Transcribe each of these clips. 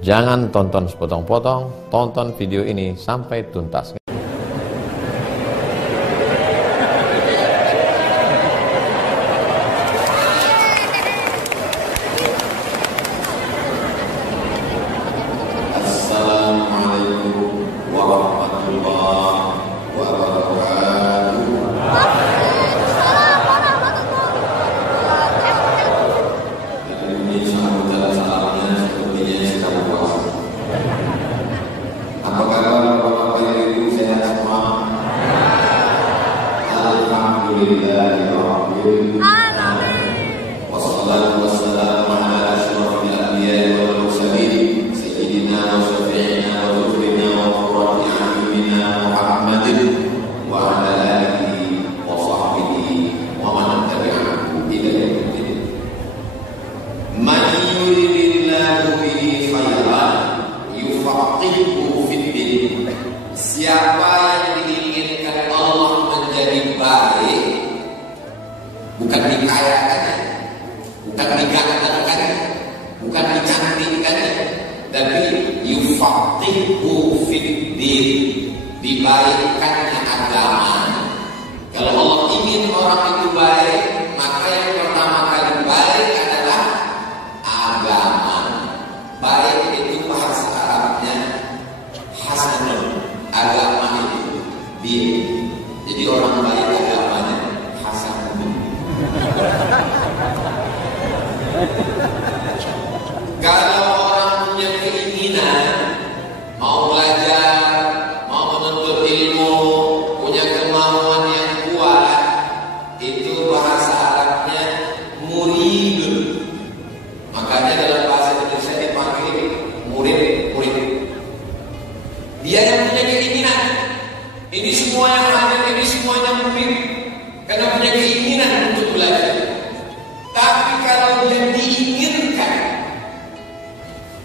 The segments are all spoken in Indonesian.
Jangan tonton sepotong-potong, tonton video ini sampai tuntas. Assalamualaikum warahmatullahi wabarakatuh. Ini sambutan salamnya sepertinya sedang puasa. Apa kabar Bapak Ibu, sehat semua? Alhamdulillahirabbil alamin. Wassalatu wassalamu ala asyrofil anbiya'i wal mursalin sayyidina wa syafi'ina wa dhurrina wa qurrati a'yunina Muhammadin wa ala alihi wa sahbihi wa man tabi'ahu ila yaumil man yuridillahu bihi khairan yufaqihuhu fid din. Siapa yang diinginkan Allah menjadi baik, bukan dikayakannya, bukan digantengkannya, bukan dicantikkannya, tapi yufaqihuhu fid din, dibaikkannya agama. Kalau Allah ingin orang itu baik, maka yang pertama kali baik adalah agama. Baik itu bahasa Arabnya hasanun, agama itu dia. Jadi orang baik agamanya hasanun. Kalau orang punya keinginan mau belajar, mau menuntut ilmu, punya kemauan yang kuat, itu bahasa Arabnya muridun. Makanya dalam bahasa Indonesia dipanggil murid-murid. Dia yang punya keinginan. Ini semua yang hadir, ini semuanya murid, karena punya keinginan untuk belajar. Tapi kalau dia diinginkan,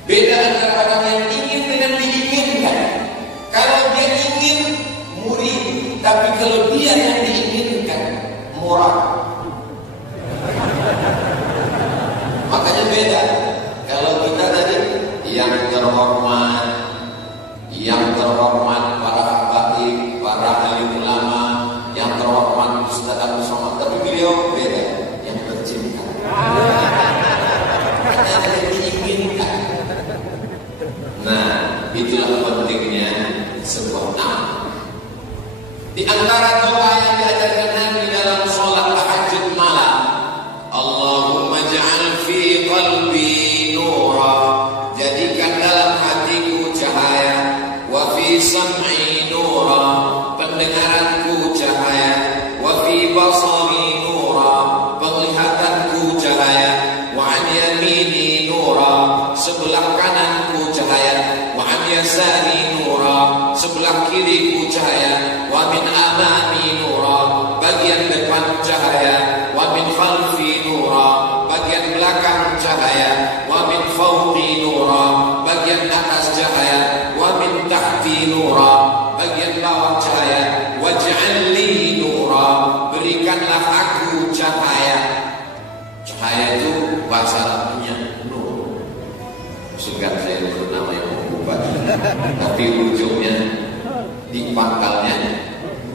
beda antara orang yang ingin dengan diinginkan. Kalau dia ingin murid, tapi kalau dia yang diinginkan murah. Makanya beda. Kalau kita tadi yang terhormat para habaib, para alim ulama, yang terhormat Ustaz Abu Somad, tapi beliau beda, yang tercinta. Karena yang diinginkan. Nah, itulah pentingnya sebuah nama. Di antara doa yang diajarkan Nabi dalam sholat tahajud malam, Allahumma ja'al fi qalbi nura, jadikan dalam hatiku cahaya, wa fi sam'i nura, pendengaranku cahaya, wa fi basari nura, penglihatanku cahaya, wa an yamini nura, sebelah kananku cahaya, wa an yasari nura, sebelah kiriku cahaya, wa min amami nura, bagian depan cahaya, wa min khalfi nura, bagian belakang cahaya, wa min fawqi nura, bagian atas cahaya, wa min tahti nura, bagian bawah cahaya, waj'al li nura, berikanlah aku cahaya. Cahaya itu bahasa Arabnya nur. Segan saya bernama yang membuat, tapi ujungnya di pangkalnya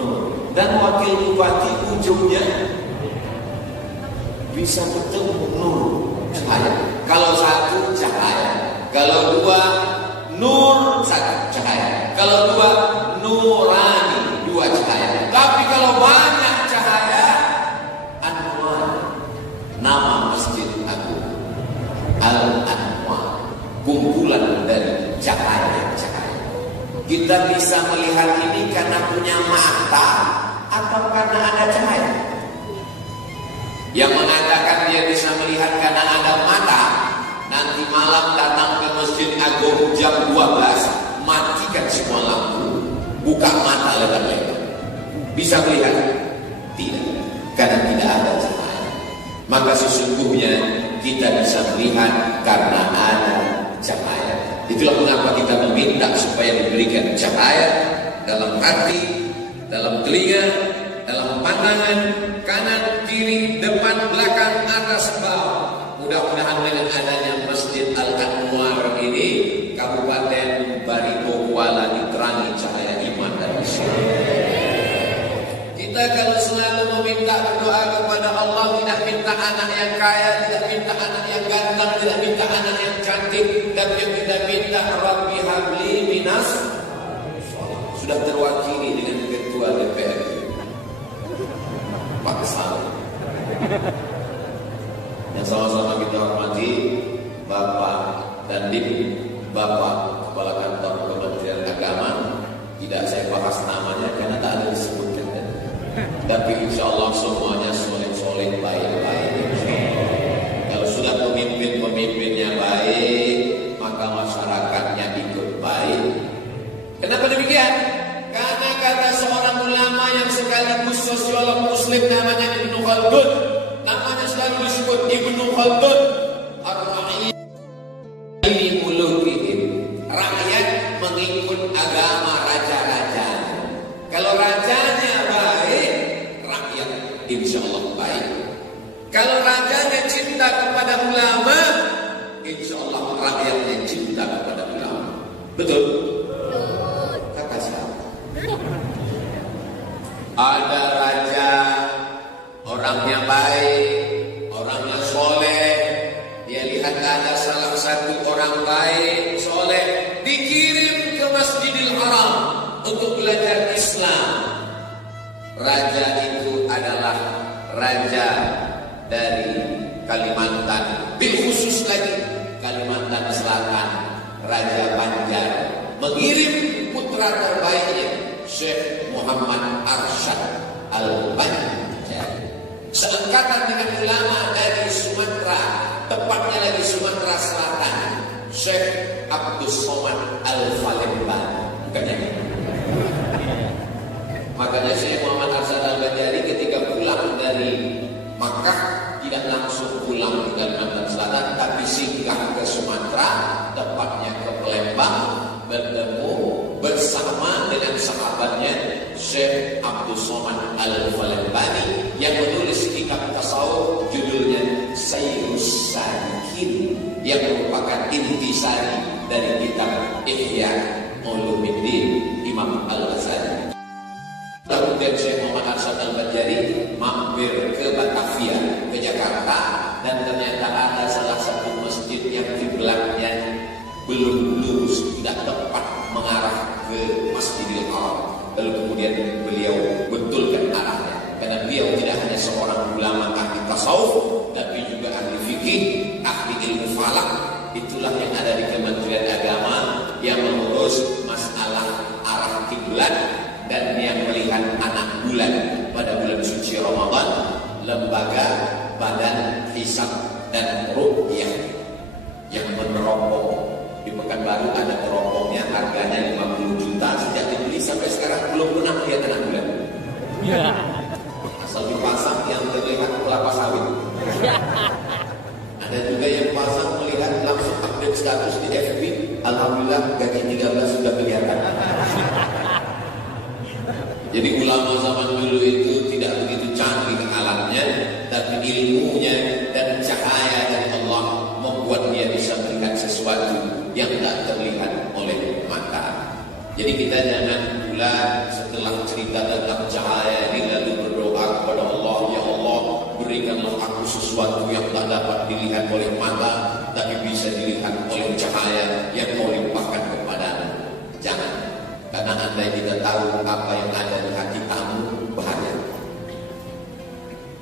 nur. Dan wakil bupati ujungnya bisa bertemu nur, cahaya. Kalau satu cahaya, kalau dua nur, satu cahaya. Kalau dua nurani, dua cahaya. Tapi kalau banyak cahaya, Anwar, nama masjid agung Al-Anwar, kumpulan dari cahaya-cahaya. Kita bisa melihat ini karena punya mata atau karena ada cahaya. Yang mengatakan dia bisa melihat karena ada mata, nanti malam datang ke Masjid Agung jam 12, matikan semua lampu, buka mata lebar-lebar. Bisa melihat? Tidak, karena tidak ada cahaya. Maka sesungguhnya kita bisa melihat karena ada cahaya. Itulah mengapa kita meminta supaya diberikan cahaya dalam hati, dalam telinga, dalam pandangan, kanan, kiri, depan, belakang, atas, bawah. Mudah-mudahan dengan adanya Masjid Al-Anwar ini, minta berdoa kepada Allah, tidak minta anak yang kaya, tidak minta anak yang ganteng, tidak minta anak yang cantik, tapi yang kita minta Rabbi habli minas. Sudah terwakili dengan ketua DPR Pak Sal. Yang sama-sama kita hormati Bapak Dandim, Bapak Kepala Kantor Kementerian Agama. Tidak saya bahas namanya karena tak ada disebutkan. Tapi insya Allah semuanya solid-solid, baik-baik. Kalau sudah pemimpinnya baik, maka masyarakatnya ikut baik. Kenapa demikian? Karena kata seorang ulama yang sekaligus sosiolog muslim namanya Ibnu Khaldun, namanya selalu disebut Ibnu Khaldun, ar-ra'i mulukihim. Rakyat mengikut agama raja-raja. Kalau rajanya baik, rakyat insya Allah baik. Kalau rajanya cinta kepada ulama, insya Allah rakyatnya cinta kepada ulama. Betul? Kata siapa? Ada raja, orangnya baik, orangnya soleh. Dia lihat ada salah satu orang baik, soleh, dikirim ke Masjidil Haram untuk belajar Islam. Raja itu adalah raja dari Kalimantan, bil khusus lagi Kalimantan Selatan, Raja Banjar, mengirim putra terbaiknya Syekh Muhammad Arsyad Al-Banjar, seangkatan dengan ulama dari Sumatera, tepatnya lagi Sumatera Selatan, Syekh Abdus Somad Al-Falemban. Bukannya? Makanya Syekh Muhammad Arsyad Al-Banjari ketika pulang dari Makkah tidak langsung pulang ke Kalimantan Selatan, tapi singgah ke Sumatera, tepatnya ke Palembang, bertemu bersama dengan sahabatnya Syekh Abdus Somad Al-Falembani yang menulis kitab tasawuf judulnya Sayyidus Sadikin, yang merupakan intisari dari kitab Ihya Ulumuddin Imam Al-Ghazali. Kemudian Syekh Muhammad Arsyad Al-Banjari mampir ke Batavia, ke Jakarta, dan ternyata ada salah satu masjid yang kiblatnya belum lurus, tidak tepat mengarah ke Masjidil Haram. Lalu kemudian beliau betulkan arahnya, karena beliau tidak hanya seorang ulama ahli tasawuf, tapi juga ahli fikih, ahli ilmu falak. Itulah yang ada di Kementerian Agama yang mengurus masalah arah kiblat dan yang melihat anak bulan pada bulan suci Ramadan, lembaga Badan Hisab dan Ruqyah yang meneropong di Pekanbaru. Ada teropongnya, harganya 50 juta, sejak dibeli sampai sekarang belum pernah lihat anak bulan. Asal dipasang yang terlihat kelapa sawit. Ada juga yang pasang melihat langsung update status di FB, alhamdulillah gaji 13 sudah kelihatan. Jadi ulama zaman dulu itu tidak begitu canggih alatnya, tapi ilmunya dan cahaya dari Allah membuat dia bisa melihat sesuatu yang tak terlihat oleh mata. Jadi kita jangan pula setelah cerita tentang cahaya ini lalu berdoa kepada Allah, ya Allah berikanlah aku sesuatu yang tak dapat dilihat oleh mata, tapi bisa dilihat oleh cahaya yang kau limpahkan kepadamu. Jangan. Karena andai kita tahu apa yang ada di hati tamu, bahaya.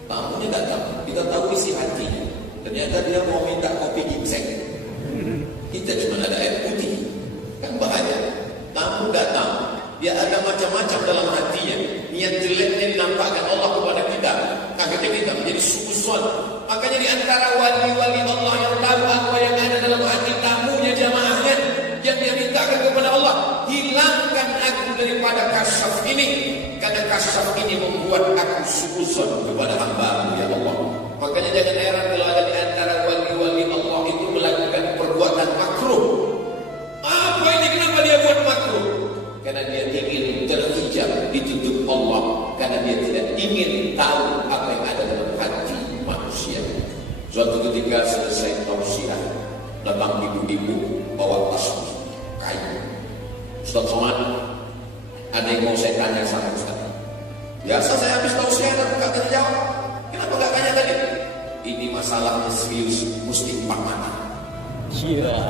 Tamunya tak tahu, kita tahu isi hatinya. Ternyata dia mau minta kopi ginseng, kita cuma ada air putih, kan bahaya. Tamu tak tahu, dia ada macam-macam dalam hatinya. Niat jeleknya dinampakkan Allah kepada kita, akhirnya kita menjadi suudzon. Makanya di antara wali-wali Allah yang tahu apa yang ada dalam hati tamunya, jamaahnya, yang dia mintakan kepada Allah, hilangkan aku daripada kasyaf ini, karena kasyaf ini membuat aku suudzon kepada hamba-Mu, ya Allah. Makanya jangan heran kalau ada di antara wali-wali Allah itu melakukan perbuatan makruh. Apa ini, kenapa dia buat makruh? Karena dia ingin terhijab, ditutup Allah, karena dia tidak ingin tahu apa yang ada dalam hati manusia. Suatu ketika selesai tausiah, datang ibu-ibu bawa tasbih kayu. Ustaz Somad, ada yang mau saya tanya sama Ustaz. Biasa saya habis tausiah dan gak terjawab. Kenapa gak tanya tadi? Ini masalahnya serius, mesti 4 mata.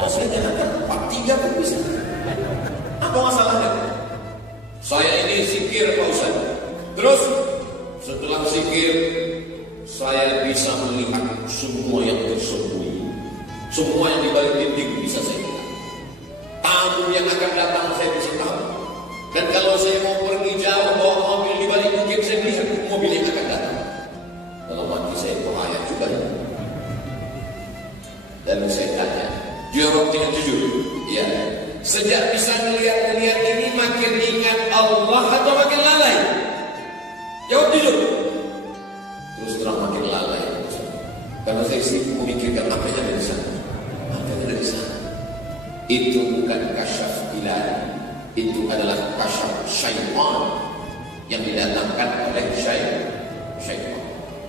Saya jangan 4-3 pun bisa. Apa masalahnya? Saya ini zikir Pak Ustaz. Terus setelah zikir saya bisa melihat semua yang tersembunyi, semua yang di balik dinding bisa saya lihat. Tamu yang akan datang saya bisa tahu. Dan kalau saya mau pergi jauh bawa mobil di balik bukit, saya melihat mobil yang akan datang. Dalam hati saya bahaya juga ya. Dan saya tanya, jawab dengan jujur. Ya, sejak bisa melihat ini makin ingat Allah atau makin lalai? Jawab jujur. Terus terang makin lalai. Karena saya sibuk memikirkan apa yang ada di sana. Apa yang ada di sana. Itu bukan kasyaf ilahi. Itu adalah kasyaf syaitan yang didatangkan oleh syaitan.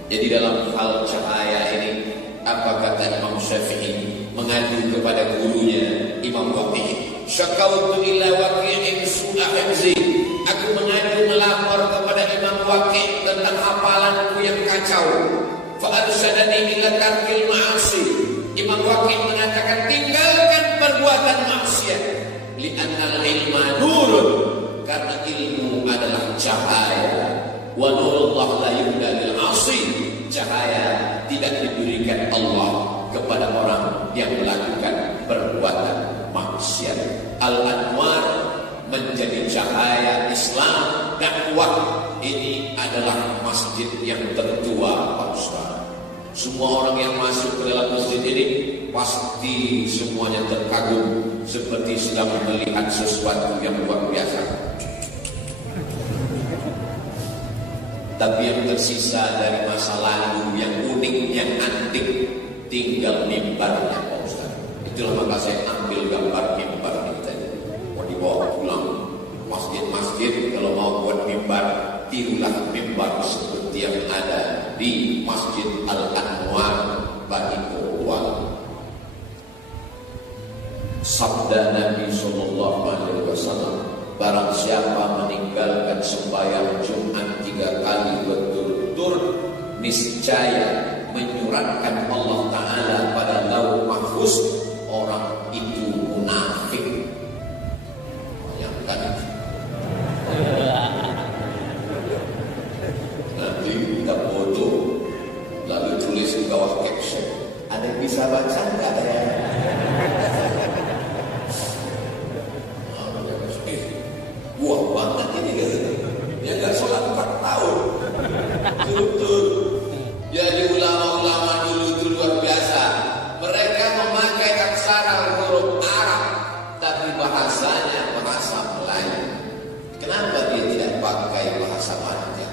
Jadi dalam hal cahaya ini, apa kata Imam Syafi'i mengadu kepada gurunya Imam Waqi', syakautu ila Waqi'in su'a hifzi. Aku mengadu melapor kepada Imam Waqi' tentang hafalanku yang kacau. Fa arsyadani ila tarkil ma'asi. Imam Waqi' mengatakan tinggalkan perbuatan maksiat. Li'annal ilma nurun, karena ilmu adalah cahaya. Wa nurullah la yubda lil 'asi. Cahaya tidak diberikan Allah kepada orang yang melakukan perbuatan maksiat. Al-Anwar menjadi cahaya Islam dakwah. Ini adalah masjid yang tertua Pak Ustaz. Semua orang yang masuk ke dalam masjid ini pasti semuanya terkagum seperti sedang melihat sesuatu yang luar biasa. Tapi yang tersisa dari masa lalu yang unik, yang antik, tinggal mimbarnya Pak Ustaz. Itulah maka saya ambil gambar mimbar ini tadi. Mau dibawa pulang masjid-masjid, kalau mau buat mimbar, tirulah mimbar seperti yang ada di Masjid Al-Anwar Bani Murwal. Sabda Nabi SAW, barang siapa meninggalkan sembahyang Jumat 3 kali berturut-turut, niscaya menyuratkan Allah Ta'ala pada Lauh Mahfuz orang itu munafik. Bayangkan. Nanti kita foto lalu tulis di bawah caption. Ada yang bisa baca enggak ya? Wah banget ini kan. Dia nggak sholat 4 tahun. Betul. Jadi ulama-ulama dulu itu luar biasa. Mereka memakai aksara huruf Arab, tapi bahasanya bahasa Melayu. Kenapa dia tidak pakai bahasa Banjar?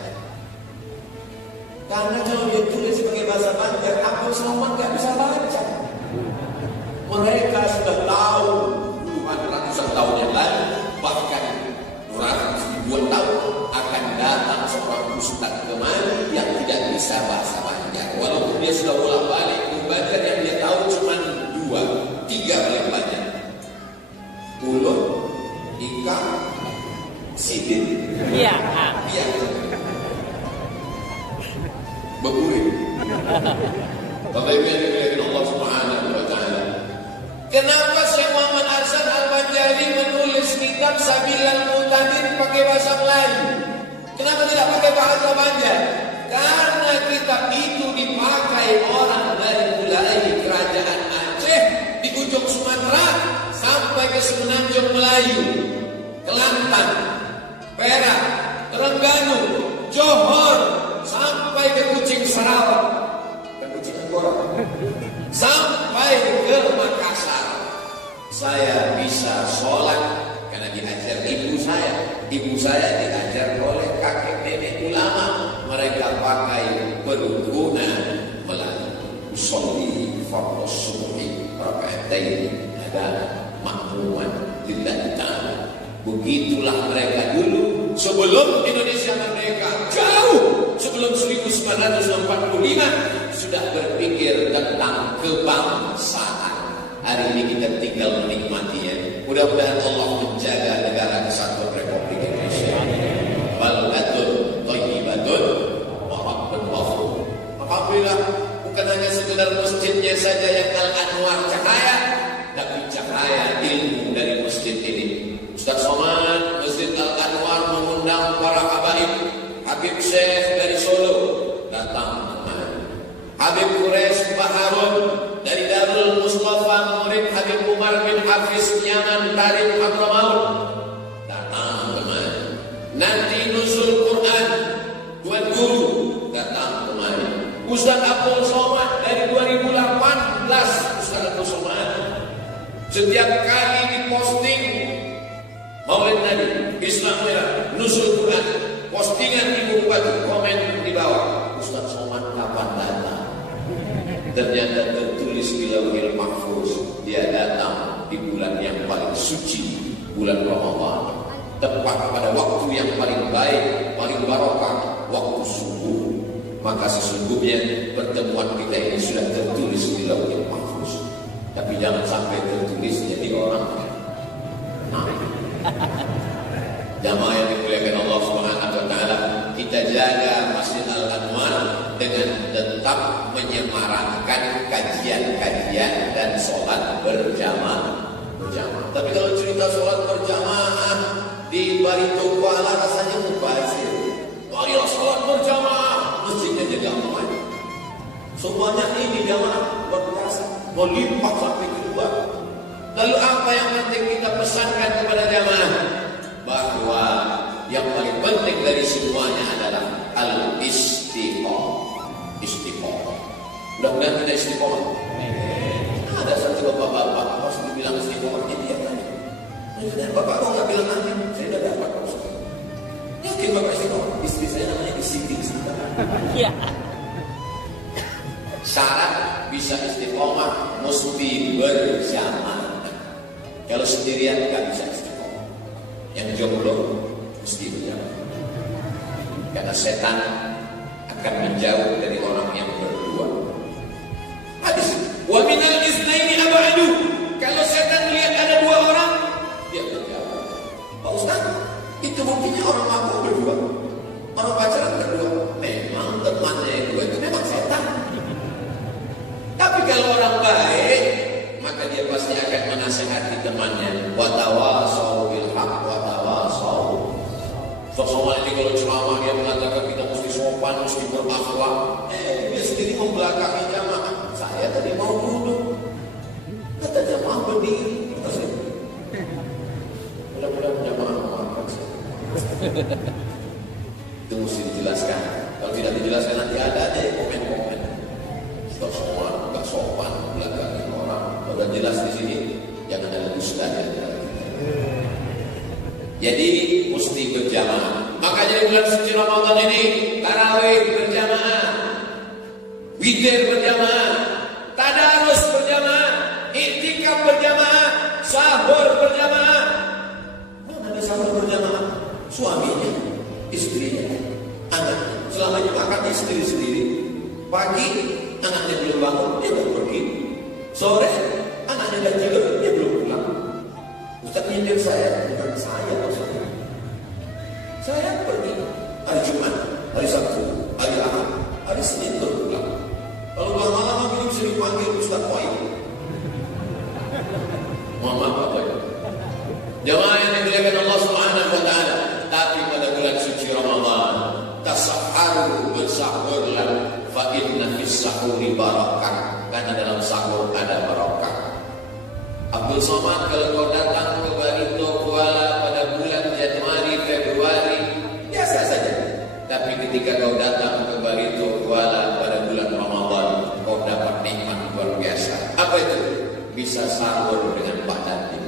Karena kalau dia tulis sebagai bahasa Banjar, Abdul Somad nggak bisa baca. Mereka sudah tahu puluhan ratusan tahun yang lalu, bahkan ribuan tahun akan datang seorang ustaz kemari yang tidak bisa bahasa Banjar. Walaupun dia sudah bolak-balik membaca, yang dia tahu cuma 2, 3 paling banyak. Ulut, ikan, sidin. Iya. Begurit. Bapak Ibu yang dimuliakan Allah Subhanahu wa taala. Kenapa Syekh Muhammad Arsyad Al-Banjari menulis kitab Sabilal Mu'tadin pakai bahasa Melayu? Kenapa tidak pakai bahasa Banjar? Karena kitab itu dipakai orang dari mulai kerajaan Aceh di ujung Sumatera sampai ke Semenanjung Melayu, Kelantan, Perak, Terengganu, Johor, sampai ke Kucing Sarawak dan Kucing Anggora, sampai ke Makassar. Saya bisa sholat karena diajar ibu saya. Ibu saya diajar oleh kakek nenek ulama. Mereka pakai perukunan Melayu. Usolli fardhu subhi raka'atain adalah makmuman lillahi ta'ala. Begitulah mereka dulu sebelum Indonesia merdeka, jauh sebelum 1945 sudah berpikir tentang kebangsaan. Hari ini kita tinggal menikmatinya. Mudah-mudahan Allah menjaga negara kesatuan Republik Indonesia. Baldatun thayyibah sekedar masjidnya saja yang Al-Anwar cahaya, tapi cahaya ilmu dari masjid ini. Ustaz Somad Masjid Al-Anwar mengundang para habaib. Habib Syekh dari Solo datang. Habib Quraisy Pak Harun dari Darul Mustafa, murid Habib Umar bin Hafiz Yaman Tarim Hadramaut datang kemari. Nanti nuzul Quran Tuan Guru datang kemari. Ustaz Abdul Somad dari 2018, Ustaz Abdul Somad setiap kali diposting Maulid Nabi, Islam Merah, nuzul Quran, postingan di Bupati, komen di bawah, Ustaz Somad kapan datang? Ternyata tertulis di Lauhil Mahfuz, dia datang di bulan yang paling suci, bulan Ramadan, tepat pada waktu yang paling baik, paling barokah, waktu subuh. Maka sesungguhnya pertemuan kita ini sudah tertulis di Lauhil Mahfuz. Tapi jangan sampai tertulis jadi orang. Jamaah yang dimuliakan Allah Subhanahu wa taala, kita jaga Masjid Al-Anwar dengan tetap menyemarakkan kajian-kajian dan sholat berjamaah. Tapi kalau cerita sholat berjamaah di Barito Kuala rasanya mubazir. Ayo sholat berjamaah, masjidnya jadi aman. Semuanya ini jamaah berpuasa, melimpah sampai kedua. Lalu apa yang penting kita pesankan kepada jamaah? Bahwa yang paling penting dari semuanya adalah al-istiqomah. Istiqomah. Mudah-mudahan kita istiqomah. Ada satu bapak-bapak pas dibilang istiqomahnya dia tadi. Bapak kok nggak bilang nanti? Saya udah dapat. Yakin bapak istiqomah? Istri saya namanya Siti. Iya. Syarat bisa istiqomah mesti berjamaah. Kalau sendirian nggak bisa istiqomah. Yang jomblo mesti berjamaah. Karena setan akan menjauh dari orang yang berdua. Hadis wa minal isnaini ab'adu. Kalau setan melihat ada dua orang, dia berjauh. Pak Ustaz, itu buktinya orang mabuk berdua, orang pacaran berdua. Memang temannya yang dua itu memang setan. Tapi kalau orang baik, maka dia pasti akan menasihati temannya. Wa tawasau bil haq wa tawasau. Soalnya ini kalau ceramah dia mengatakan kita mesti sopan, mesti berakhlak. Dia sendiri membelakangi jamaah. Saya tadi mau duduk, kata jamaah berdiri. Mudah-mudahan jamaah memaafkan saya. Itu mesti dijelaskan. Kalau tidak dijelaskan nanti ada aja komen-komen. Kita semua nggak sopan belakangi orang. Kalau jelas di sini, jangan ada dusta di antara kita. Jadi mesti berjamaah. Makanya di bulan suci Ramadan ini tarawih berjamaah, witir berjamaah, tadarus berjamaah, iktikaf berjamaah, sahur berjamaah. Mana ada sahur berjamaah? Suaminya, istrinya, anaknya. Selama ini makan istri sendiri. Pagi anaknya belum bangun, dia baru pergi. Sore anaknya dah tidur, dia belum pulang. Ustaz nyindir saya, bukan saya maksudnya. Saya pergi hari Jumat, hari Sabtu, hari Ahad, hari Senin baru pulang. Kalau malam-malam begini bisa dipanggil Ustaz Poin. Mohon maaf Pak Poin. Jamaah yang dimuliakan Allah Subhanahu wa taala, tapi pada bulan suci Ramadan, tasahharu, bersahurlah, fa inna fis sahuri barakah, karena dalam sahur ada barakah. Abdul Somad, kalau kau datang ke Barito Kuala pada bulan Januari, Februari, biasa saja. Tapi ketika kau datang ke Barito Kuala pada bulan Ramadan, kau dapat nikmat luar biasa. Apa itu? Bisa sahur dengan Pak Dati,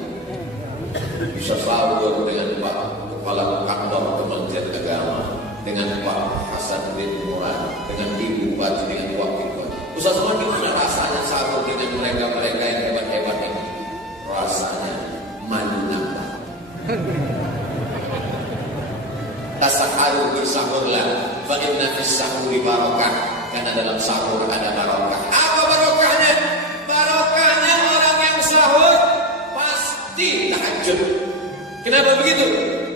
bisa sahur dengan Pak Kepala Kantor Kementerian Agama, dengan Pak Hasan bin Murad, dengan Ibu Bupati, dengan Wakil Bupati. Ustaz Somad, gimana rasanya sahur dengan mereka-mereka yang hebat-hebat ini? Rasanya malu nambah. Tasahharu, bersahurlah, fa inna fis sahuri barakah, karena dalam sahur ada barakah. Apa barakahnya? Barakahnya orang yang sahur pasti tahajud. Kenapa begitu?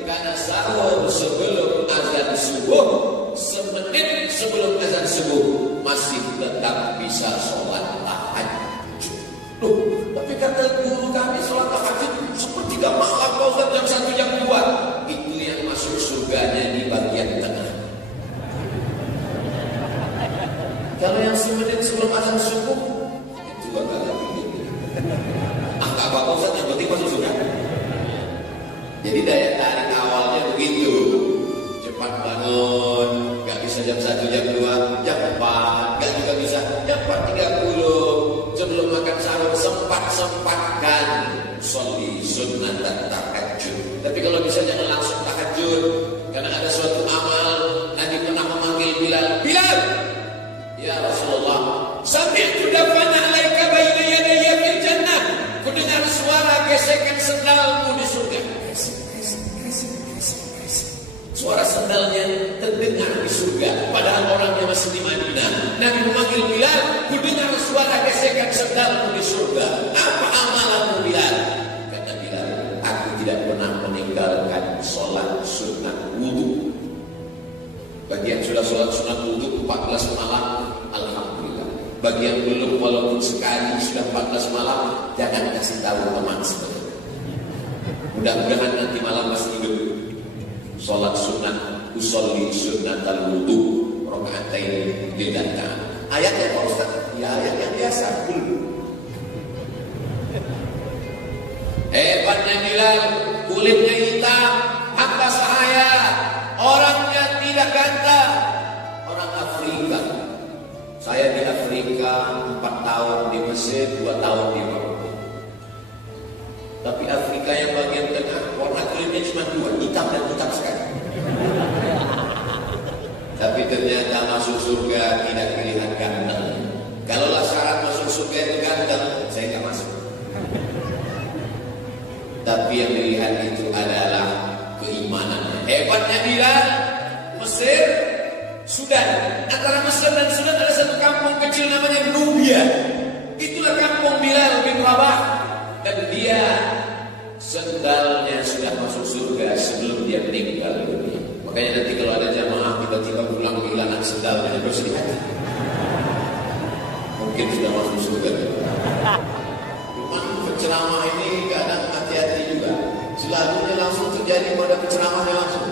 Karena sahur sebelum azan subuh semenit sebelum azan subuh masih tetap bisa sholat tahajud. Loh, tapi kata guru kami sholat tahajud sepertiga malam Pak Ustaz, jam 1 jam 2. Itu yang masuk surganya di bagian tengah. Kalau yang semenit sebelum azan subuh itu agak lebih. Angka Pak Ustaz yang penting masuk surga. Jadi daya tarik awalnya begitu. Cepat bangun, gak bisa jam 1 jam 2, jam 4, gak juga bisa jam 4.30. Sebelum makan sahur sempat-sempatkan sholli sunnah dan tahajud. Tapi kalau bisa jangan langsung tahajud, karena ada suatu amal Nabi pernah memanggil Bilal, Bilal, ya Rasulullah, sami'tu dafana alaika baina yadayya fil jannah. Ku dengar suara gesekan sendalmu di surga. Suara sendalnya terdengar di surga, padahal orangnya masih di Madinah. Nabi memanggil Bilal, ku dengar suara gesekan sendalmu di surga. Apa amalanmu Bilal? Kata Bilal, aku tidak pernah meninggalkan sholat sunat wudu. Bagi yang sudah sholat sunat wudu 14 malam, alhamdulillah. Bagi yang belum, walaupun sekali sudah 14 malam, jangan kasih tahu teman sebenarnya. Mudah-mudahan nanti malam masih hidup. Sholat sunat, usolli sunat al-wudu, rokaatain lillahi. Ayatnya Pak Ustaz? Ya ayat yang biasa. Hebatnya Bilal, kulitnya hitam, tanpa cahaya, orangnya tidak ganteng, orang Afrika. Saya di Afrika 4 tahun, di Mesir 2 tahun di Maroko. Tapi Afrika yang bagian tengah, warna kulitnya cuma 2, hitam dan hitam sekali. Tapi ternyata masuk surga tidak pilihan ganteng. Kalaulah syarat masuk surga itu ganteng, saya nggak masuk. Tapi yang dilihat itu adalah keimanan. Hebatnya Bilal, Mesir, Sudan. Antara Mesir dan Sudan ada satu kampung kecil namanya Nubia. Itulah kampung Bilal bin Rabah. Dan dia sendalnya sudah masuk surga sebelum dia meninggal dunia. Makanya nanti kalau ada jamaah tiba-tiba pulang kehilangan sendalnya, bersedih hati. Mungkin sudah masuk surga. Cuman penceramah ini kadang hati-hati juga. Selalunya langsung terjadi pada penceramahnya langsung.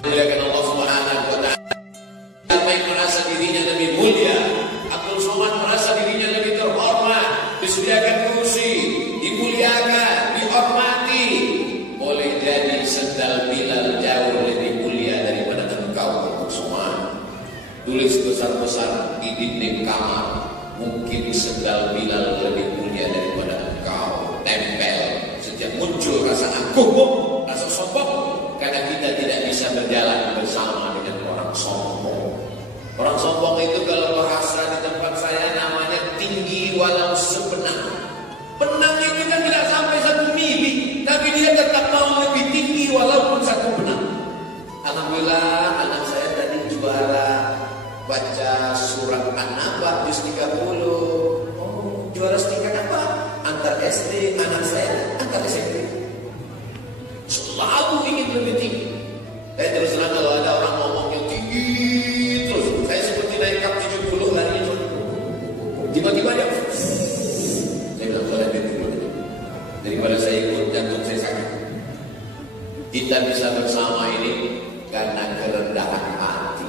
Muliakan Allah Subhanahu wa taala. Siapa yang merasa dirinya lebih mulia, Abdul Somad merasa dirinya lebih terhormat, disediakan kursi, dimuliakan, dihormati, boleh jadi sendal Bilal jauh lebih mulia daripada engkau Abdul Somad. Tulis besar-besar di dinding kamar, mungkin sendal Bilal lebih mulia daripada engkau. Tempel sejak muncul rasa angkuh, rasa sombong, karena kita tidak bisa berjalan bersama dengan orang sombong. Orang sombong itu kalau bahasa di tempat saya namanya tinggi walau sebenang. Benang itu kan tidak sampai 1 mili, tapi dia tetap mau lebih tinggi walaupun 1 benang. Alhamdulillah anak saya tadi juara baca surat An-Naba juz 30. Oh, juara setingkat apa? Antar SD, anak saya antar SMP. Selalu ingin lebih tinggi. Saya terus terang kalau ada orang ngomong yang tinggi terus, saya seperti naik kap 70 larinya cuma tiba-tiba dia saya bilang saya lebih dulu daripada saya ikut jantung saya sakit. Kita bisa bersama ini karena kerendahan hati.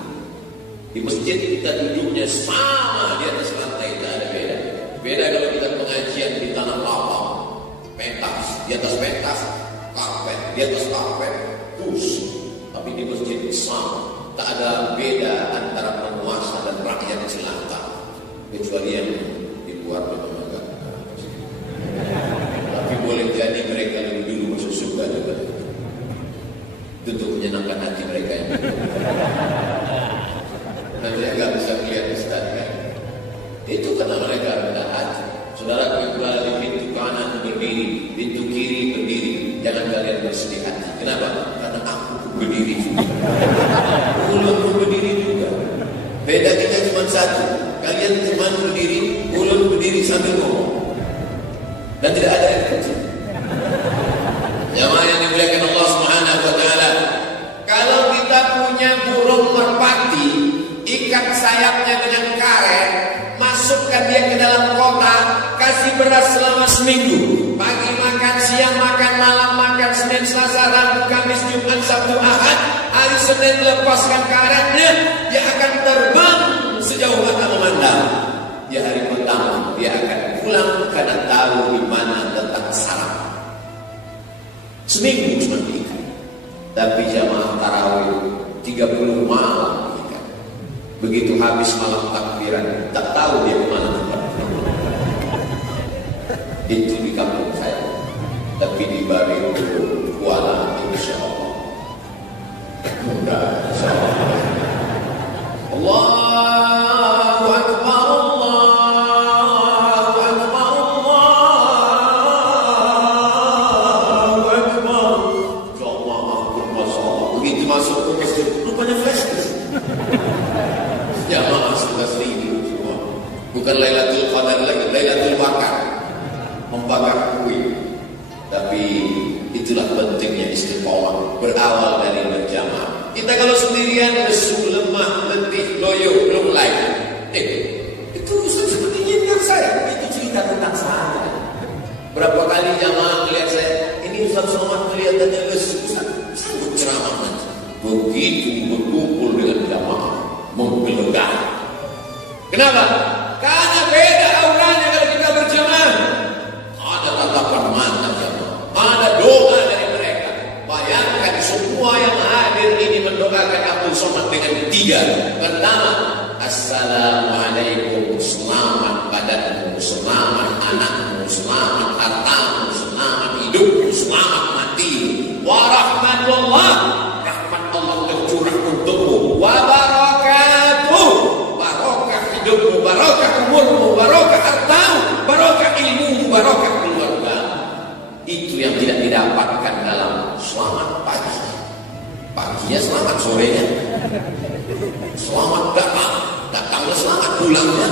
Di masjid kita duduknya sama di atas lantai, tidak ada beda. Beda kalau kita pengajian di tanah lapang, pentas, di atas pentas, karpet, di atas karpet, kursi. Tapi di masjid sama, tak ada beda antara penguasa dan rakyat jelata, kecuali yang di luar lembaga. Tapi boleh jadi mereka lebih dulu masuk surga juga. Untuk menyenangkan hati mereka yang dan saya nggak bisa melihat Ustaz kan. Itu karena mereka rendah hati. Saudara berada di pintu kanan berdiri, pintu kiri berdiri. Jangan kalian bersedih hati. Kenapa? Karena aku berdiri juga. Ulun berdiri juga. Beda kita cuma satu. Kalian cuma berdiri, ulun berdiri sambil ngomong. Dan tidak ada yang kecil. Jamaah yang dimuliakan Allah Subhanahu wa taala. Kalau kita selama seminggu. Pagi makan, siang makan, malam makan, Senin, Selasa, Rabu, Kamis, Jumat, Sabtu, Ahad. Hari Senin lepaskan karetnya, dia akan terbang sejauh mata memandang. Di hari pertama dia akan pulang karena tahu di mana letak saraf. Seminggu cuma ikan. Tapi jamaah tarawih 30 malam ikan. Begitu habis malam takbiran, tak tahu dia kemana. Itu di kampung saya. Tapi di Bario Kuala, insya Allah. Mudah, insya Allah. Allahu Akbar, Allahu Akbar, Allahu Akbar. Masya Allah. Begitu masuk ke masjid, rupanya flash. Jamaah 11.000 semua. Bukan Lailatul Qadar lagi, Lailatul Bakar. Membakar kue. Tapi itulah pentingnya istiqomah, berawal dari berjamaah. Kita kalau sendirian lesu, lemah, letih, loyo, belum lain. Itu Ustaz seperti nyindir saya. Itu cerita tentang saya. Berapa kali jamaah melihat saya, ini Ustaz Somad kelihatannya lesu. Ustaz sanggup ceramah. Begitu berkumpul dengan jamaah, menggelegah. Kenapa? Karena beda auranya kalau kita berjamaah. Ada tatapan mata jamaah, ada doa dari mereka. Bayangkan semua yang hadir ini mendoakan Abdul Somad dengan 3. Pertama, Assalamualaikum, selamat badanmu, selamat anakmu, selamat hartamu, selamat hidupmu, selamat mati. Warahmatullah, rahmat Allah tercurah untukmu. Wabarakatuh, barokah hidupmu, barokah umurmu, barokah hartamu, barokah ilmumu, barokah keluarga. Itu yang tidak didapatkan dalam selamat pagi. Paginya selamat, sorenya selamat datang, datangnya selamat, pulangnya.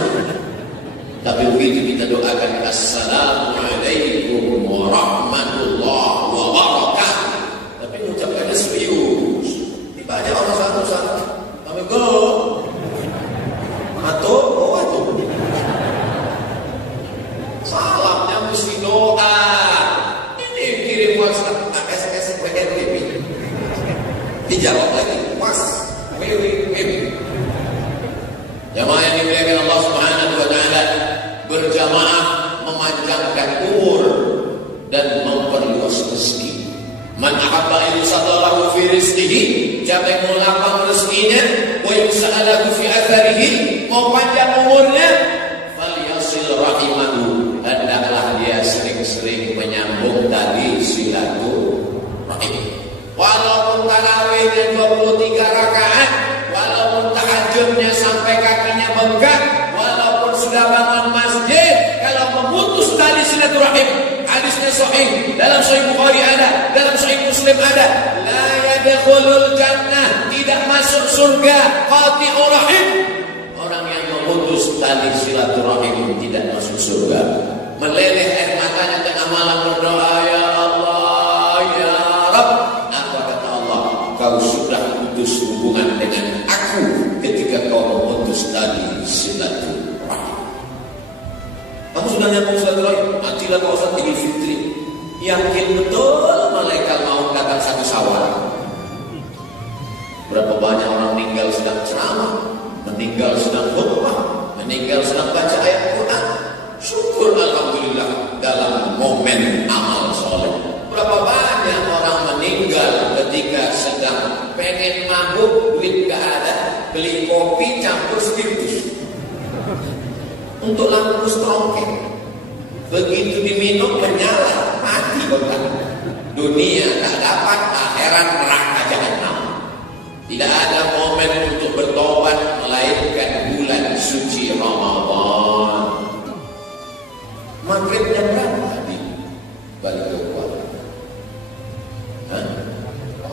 Tapi begitu kita doakan Assalamualaikum warahmatullahi wabarakatuh, tapi mengucapkannya serius. Banyak orang satu-satu kami go atau salamnya mesti doa. Ini kirim WhatsApp, SMS, WhatsApp, dijawab lagi mas, jamaah yang dimuliakan Allah Subhanahu wa Ta'ala, berjamaah memanjangkan umur dan memperluas rezeki. Man ahabba yusaddalahu fi rizqihi, siapa yang mau lapang rezekinya, wa yusa'alahu fi atharihi, mau panjang umurnya, falyasil rahimahu, hendaklah dia sering-sering menyambung tali silaturahim. Walaupun tarawihnya 23 rakaat, walaupun tahajudnya sampai kakinya bengkak, walaupun sudah bangun masjid, kalau memutus tali silaturahim, hadisnya sahih, dalam Sahih Bukhari ada, dalam Sahih Muslim ada, la yadkhulul jannah, tidak masuk surga qati'ur rahim. Orang yang memutus tali silaturahim tidak masuk surga. Meleleh air matanya tengah malam berdoa, ya Allah, ya Rabb. Apa kata Allah? Kau sudah putus hubungan dengan aku ketika kau memutus tali silaturahim. Kamu sudah nyambung silaturahim, matilah kau saat Idul Fitri. Yakin betul malaikat mau datang satu Syawal. Berapa banyak orang meninggal sedang ceramah, meninggal sedang khutbah, meninggal sedang baca ayat Quran. Syukur alhamdulillah dalam momen amal soleh. Berapa banyak orang meninggal ketika sedang pengen mabuk, duit gak ada, beli kopi campur spiritus untuk lampu strongken. Begitu diminum menyala, mati beban. Dunia tak dapat, akhirat neraka jahanam. Tidak ada momen untuk bertobat melainkan bulan suci Ramadan. Maghribnya berapa tadi? Balik ke kuala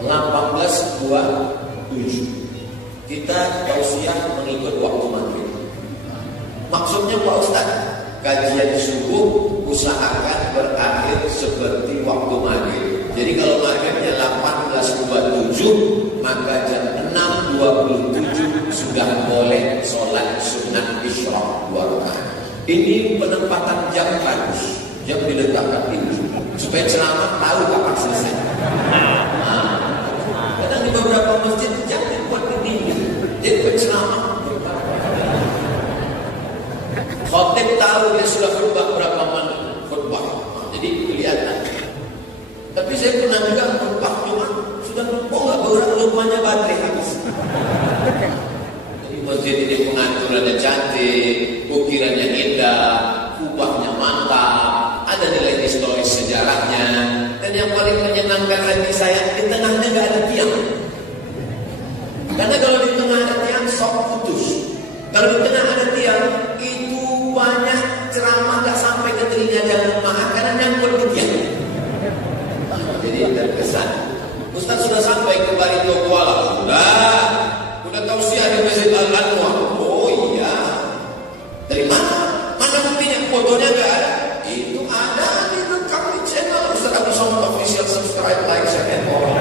18.27. Kita tausiah mengikut waktu maghrib. Maksudnya Pak Ustaz, kajian subuh usahakan berakhir seperti waktu maghrib. Jadi kalau maghribnya 18.27, maka jam 6.27 sudah boleh sholat sunat isyraq 2 rakaat. Ini penempatan jam bagus. yang diletakkan itu supaya ceramah tahu kapan selesai. Kadang di beberapa masjid jangan buat begini, dia penceramah. Khotib tahu dia sudah khutbah berapa menit khutbah, jadi kelihatan. Tapi saya pernah juga khutbah cuma sudah nggak berat, rupanya baterai habis. Jadi masjid ini pengaturannya cantik, ukirannya indah, kubahnya mantap, ada nilai historis sejarahnya, dan yang paling menyenangkan hati saya di tengahnya nggak ada tiang. Karena kalau di tengah ada tiang sok putus. Kalau di tengah ada tiang itu banyak ceramah nggak sampai ke telinga jamaah karena nyangkut di tiang. Jadi terkesan. Ustaz sudah sampai ke Barito Kuala. Udah tausiah di Masjid Al-Anwar. Oh iya. Dari mana? Mana buktinya? Fotonya nggak ada. Itu ada di rekam di channel Ustaz Abu Somad Official. Subscribe, like, share, and follow.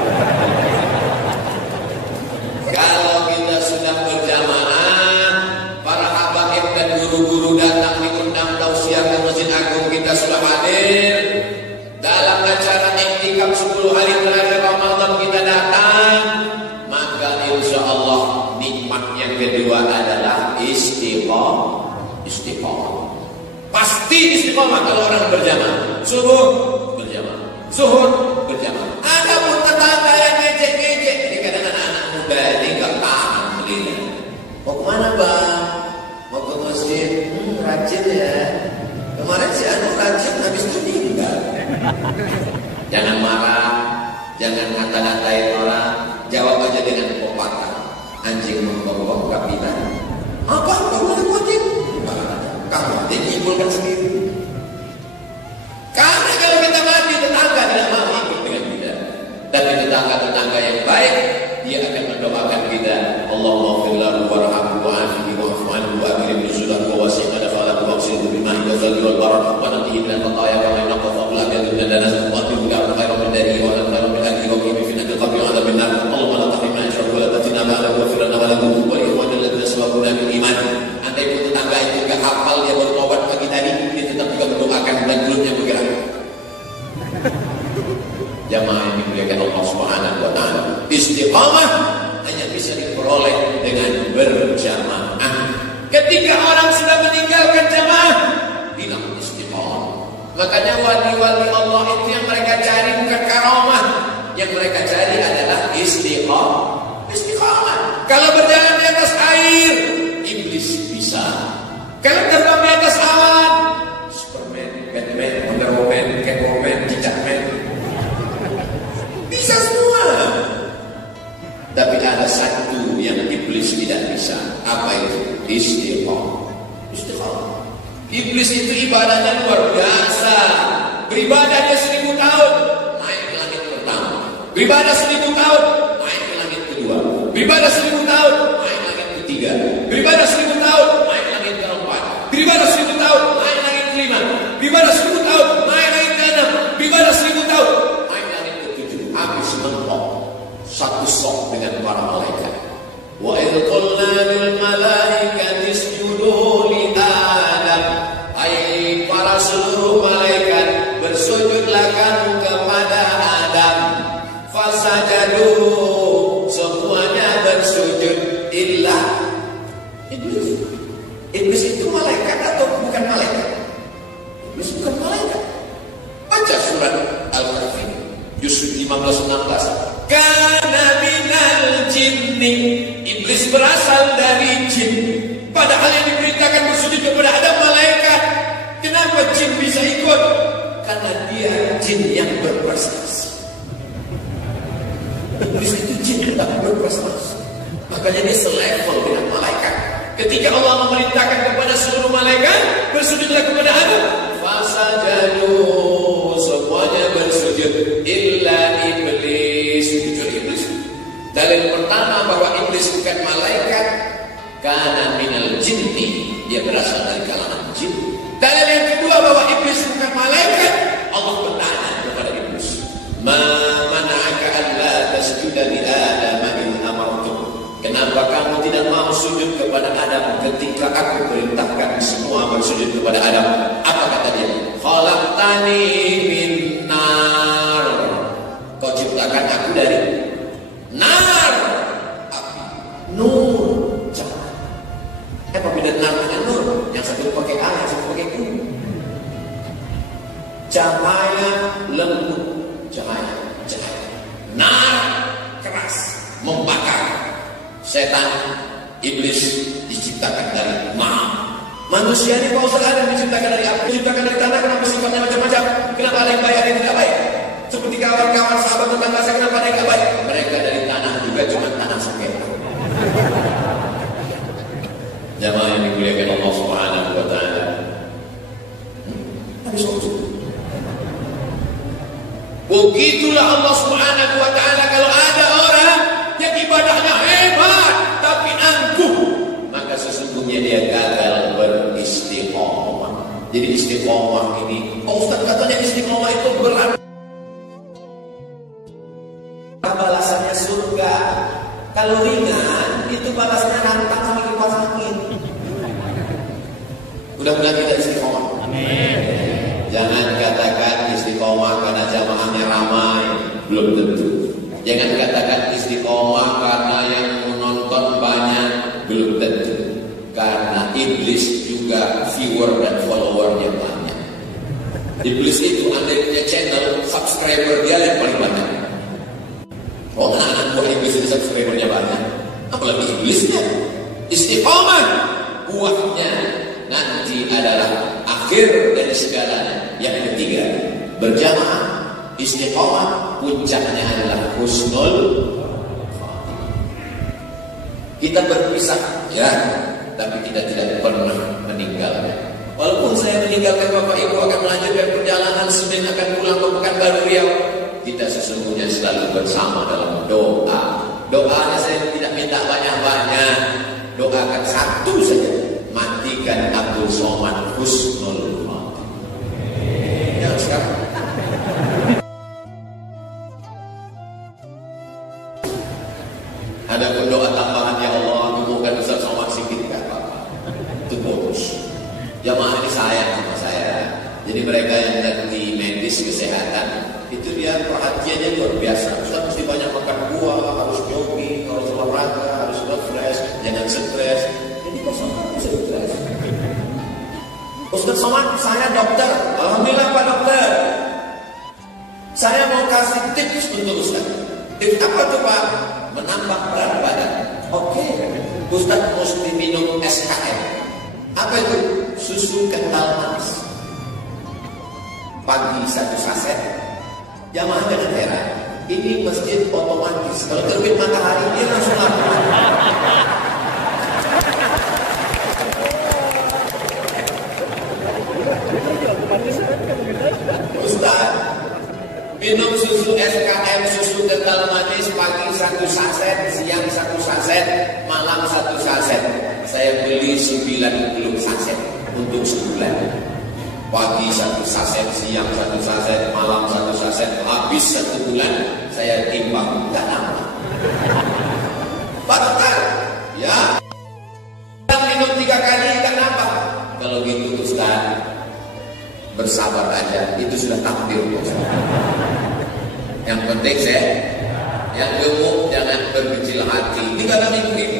Kalau kita sudah berjamaah, para habaib dan guru-guru datang diundang tausiah ke Masjid Agung, kita sudah hadir. Dalam acara iktikaf 10 hari terakhir Ramadan kita datang, maka insya Allah nikmat yang kedua adalah istiqomah. Pasti istiqomah kalau orang berjamaah. Subuh berjamaah, zuhur berjamaah. Ada pun tetangga yang ngejek-ngejek. Ini kadang anak-anak muda ini nggak paham begini. Mau kemana bang? Mau ke masjid? Rajin ya. Kemarin si Anu rajin habis itu meninggal. Jangan marah, jangan ngata-ngatain orang, jawab aja dengan pepatah. Anjing menggonggong kapitan. Apa? Kamu ngikutin? Kamu dikumpulkan sendiri. Karena kalau kita mati, tetangga tidak mau ikut dengan kita. Tapi tetangga-tetangga yang baik, dia akan mendoakan kita. Allahumma ighfir lahu warhamhu wa'afihi wa'fu anhu wa akrim nuzulahu wa wasi' madkhalahu wa ghsilhu bima'i wal wal barak wa nadihi min al-qataya kama yanqa fadla bi al-danas wa atim bi khairin min dari wa la khairin min ahli wa qimi fi nadil qabri wa adab an-nar. Allahumma la tahrimna syarra wa la tatina ma lahu wa fir lana wa lahu wa ikhwana alladhina sabaquna bil iman. Andai pun tetangga itu enggak hafal dia bertobat pagi tadi, dia tetap juga mendoakan dan mulutnya bergerak. Jamaah yang dimuliakan Allah Subhanahu wa taala. Istiqamah hanya bisa diperoleh dengan berjamaah. Ketika orang sudah meninggalkan jamaah, hilang istiqamah. Makanya wali-wali Allah itu yang mereka cari bukan karamah, yang mereka cari adalah istiqamah. Kalau berjalan di atas air, iblis bisa. Kalau terbang di atas awan, Superman, Batman, Wonder Woman, Catwoman, Cicakman, bisa semua. Tapi ada satu yang iblis tidak bisa. Apa itu? Istiqamah. Iblis itu ibadahnya luar biasa. Beribadahnya 1000 tahun, naik ke langit pertama. Beribadah 1000 tahun, naik ke langit kedua. Beribadah 1000 tahun, naik ke langit ketiga. Beribadah 1000 tahun, naik ke langit keempat. Beribadah 1000 tahun, naik ke langit kelima. Beribadah 1000 tahun, naik ke langit keenam. Beribadah 1000 tahun, naik ke langit ketujuh. Habis mentok satu sok dengan para malaikat. Wa idh qulna lil malaikati isjudu li Adam. Hai para seluruh malaikat, bersujudlah kamu kepada Adam. Fasajadu, semuanya bersujud illa iblis. Iblis itu malaikat atau bukan malaikat? Iblis bukan malaikat. Baca surat Al-Kahfi juz 15-16. Kana minal jinni, iblis berasal dari jin. Padahal yang diperintahkan bersujud kepada Adam malaikat. Kenapa jin bisa ikut? Karena dia jin yang berprestasi. Iblis itu jin yang berprestasi. Makanya dia selevel dengan malaikat. Ketika Allah memerintahkan kepada seluruh malaikat, bersujudlah kepada Adam. Fasajadu, semuanya bersujud illa iblis. Kecuali iblis. Dalil pertama bahwa iblis bukan malaikat, karena minal jinni, dia berasal dari kalangan jin. Dalil yang kedua bahwa iblis bukan malaikat, Allah bertanya kepada iblis, ma mana'aka alla tasjuda li Adam in amartuk. Kenapa kamu tidak mau sujud kepada Adam ketika aku perintahkan semua bersujud kepada Adam? Apa kata dia? Khalaqtani khalaqtani min nar. Kau ciptakan aku dari nar, api. Nur, cahaya. Apa beda nar dengan nur? Yang satu pakai A, yang satu pakai U. Cahaya lembut, cahaya. Nar, keras, membakar. Setan, iblis diciptakan dari ma. Manusia ini kalau ada diciptakan dari api, diciptakan dari tanah. Kenapa sifatnya macam-macam? Kenapa ada yang baik, ada yang tidak baik? Seperti kawan-kawan sahabat tetangga saya, kenapa ada yang tidak baik? Mereka dari tanah juga, cuma tanah sengketa. Jamaah yang dimuliakan Allah Subhanahu wa taala. Habis waktu. Begitulah Allah Subhanahu wa taala, kalau ada orang yang ibadahnya hebat tapi angkuh, maka sesungguhnya dia gagal beristiqomah. Jadi istiqomah ini, Ustaz katanya istiqomah itu berat. Balasannya surga. Kalau ringan itu balasnya nantang sama kipas angin. Mudah-mudahan kita istiqomah. Amin. Jangan katakan istiqomah karena jamaahnya ramai, belum tentu. Jangan katakan istiqomah karena yang menonton banyak, belum tentu. Karena iblis juga viewer dan followernya banyak. Iblis itu ada punya channel, subscriber dia yang paling banyak. Oh, anak buah iblis itu subscribernya banyak, apalagi iblisnya. Istiqomah buahnya nanti adalah akhir dari segalanya. Yang ketiga, berjamaah. Istiqomah puncaknya adalah husnul khatimah. Kita berpisah, ya, tapi kita tidak pernah meninggalkan. Walaupun saya meninggalkan Bapak Ibu akan melanjutkan perjalanan, Senin akan pulang ke Pekanbaru Riau, kita sesungguhnya selalu bersama dalam doa. Doanya saya tidak minta banyak-banyak. Doakan satu saja, matikan Abdul Somad husnul khatimah. Ya, sekarang ada pun doa tambahan, ya Allah, temukan Ustaz Somad sikit, gak apa-apa. Itu bonus. Jamaah ini sayang sama saya. Jadi mereka yang di medis kesehatan itu dia perhatiannya luar biasa. Ustaz mesti banyak makan buah, harus jogging, harus olahraga, harus refresh, jangan stres. Jadi Pak Somad bisa stres. Ustaz Somad, saya dokter. Alhamdulillah Pak dokter. Saya mau kasih tips untuk Ustaz. Tips apa tuh Pak? Menambah berat badan. Oke, Ustaz mesti minum SKM. Apa itu? Susu kental manis. Pagi 1 saset. Jamaah jangan heran, ini masjid otomatis. Kalau terbit matahari dia langsung lapar. Ustaz, minum susu SKM, susu kental manis, pagi 1 saset, siang 1 saset, malam 1 saset. Saya beli 90 saset untuk sebulan. Pagi 1 saset, siang 1 saset, malam 1 saset, habis 1 bulan. Saya timbang, gak nambah. Batal, ya. Minum 3 kali gak nambah. Kalau gitu Ustaz, bersabar aja, itu sudah takdir Ustaz. Yang penting saya, yang gemuk jangan berkecil hati. 3 minggu ini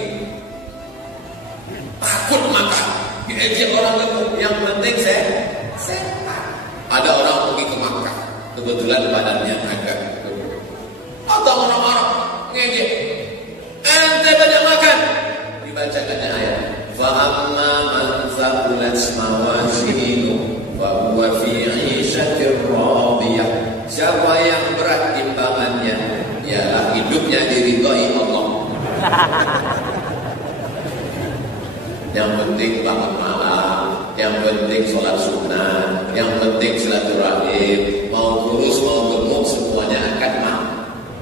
takut makan, diejek orang gemuk. Yang penting saya sehat. Ada orang pergi ke Makkah, kebetulan badannya agak gemuk. Atau orang-orang ngejek, ente banyak makan. Dibacakannya ayat, fa amma man thaqulat mawazinuhu fa huwa fi 'ishatir radiyah. Siapa yang berat timbangannya, ya hidupnya diridhoi Allah. Yang penting bangun malam, yang penting sholat sunnah, yang penting silaturahim. Mau kurus mau gemuk semuanya akan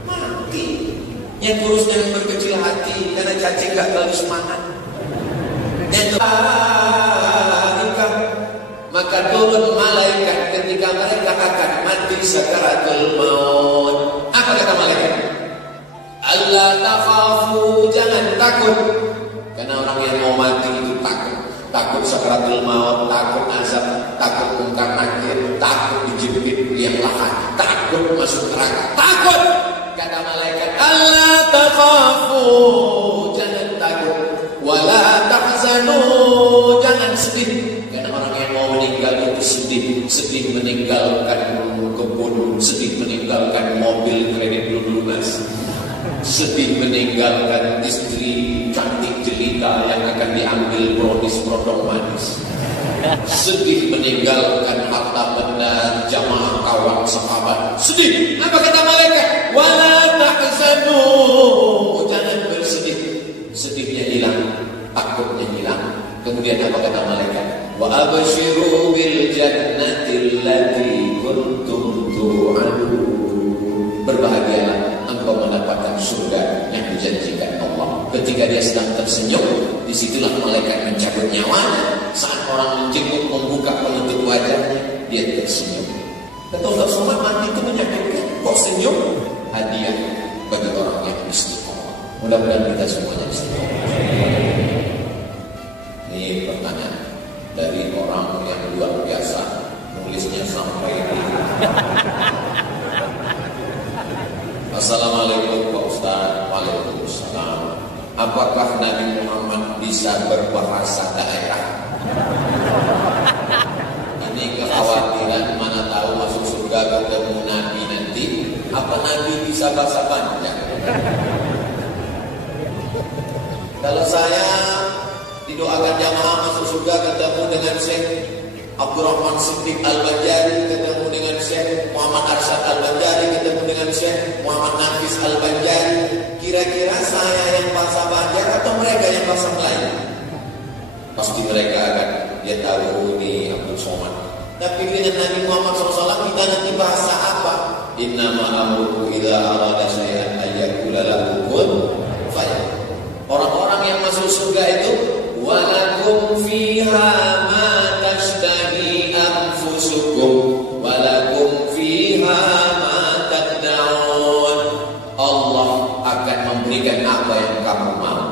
mati. Yang kurus jangan berkecil hati, karena cacing gak terlalu semangat. Yang maka turun malaikat ketika mereka akan mati sakaratul maut. Apa kata malaikat? Allah takhafu, jangan takut. Karena orang yang mau mati itu takut. Takut sakaratul maut, takut azab, takut mungkar nakir, takut dijibki takut masuk neraka. Takut. Kata malaikat, Allah takhafu, jangan takut. Wala tahzanu, jangan sedih. Karena orang yang mau meninggal itu sedih. Sedih meninggalkan kebun, sedih meninggalkan mobil kredit belum lunas, sedih meninggalkan istri cantik jelita yang akan diambil brodis brodong manis, sedih meninggalkan harta benda jamaah kawan sahabat. Sedih. Apa kata malaikat? Wala tahzanu, jangan bersedih. Sedihnya hilang, takutnya hilang. Kemudian apa kata malaikat? Wa abshiru bil jannati allati kuntum tu'adun. Berbahagialah engkau mendapatkan surga yang dijanjikan Allah. Ketika dia sedang tersenyum, disitulah malaikat mencabut nyawanya. Saat orang menjenguk membuka penutup wajahnya, dia tersenyum. Kata Allah, semua mati itu menyakitkan, kok senyum? Hadiah bagi orang yang istiqomah. Mudah-mudahan kita semuanya istiqomah. Ini pertanyaan dari orang yang luar biasa, nulisnya sampai ini. Assalamualaikum Pak Ustaz. Waalaikumsalam. Apakah Nabi Muhammad bisa berbahasa daerah? Ini kekhawatiran, mana tahu masuk surga ketemu Nabi nanti. Apa Nabi bisa bahasa panjang? Kalau saya didoakan jamaah masuk surga ketemu dengan Syekh Abdurrahman Siddiq Al-Banjari, ketemu dengan Syekh Muhammad Arsyad Al-Banjari, ketemu dengan Syekh Muhammad Nafis Al-Banjari. Kira-kira saya yang bahasa Banjar atau mereka yang bahasa Melayu? Pasti mereka akan, dia tahu ini Abdul Somad. Tapi dengan Nabi Muhammad SAW kita nanti bahasa apa? Innama amruhu idza arada syai'an ayyakula lahu kun fayakun. Orang-orang yang masuk surga itu walakum fiha ma tashtahi anfusukum walakum fiha ma tad'un. Allah akan memberikan apa yang kamu mau.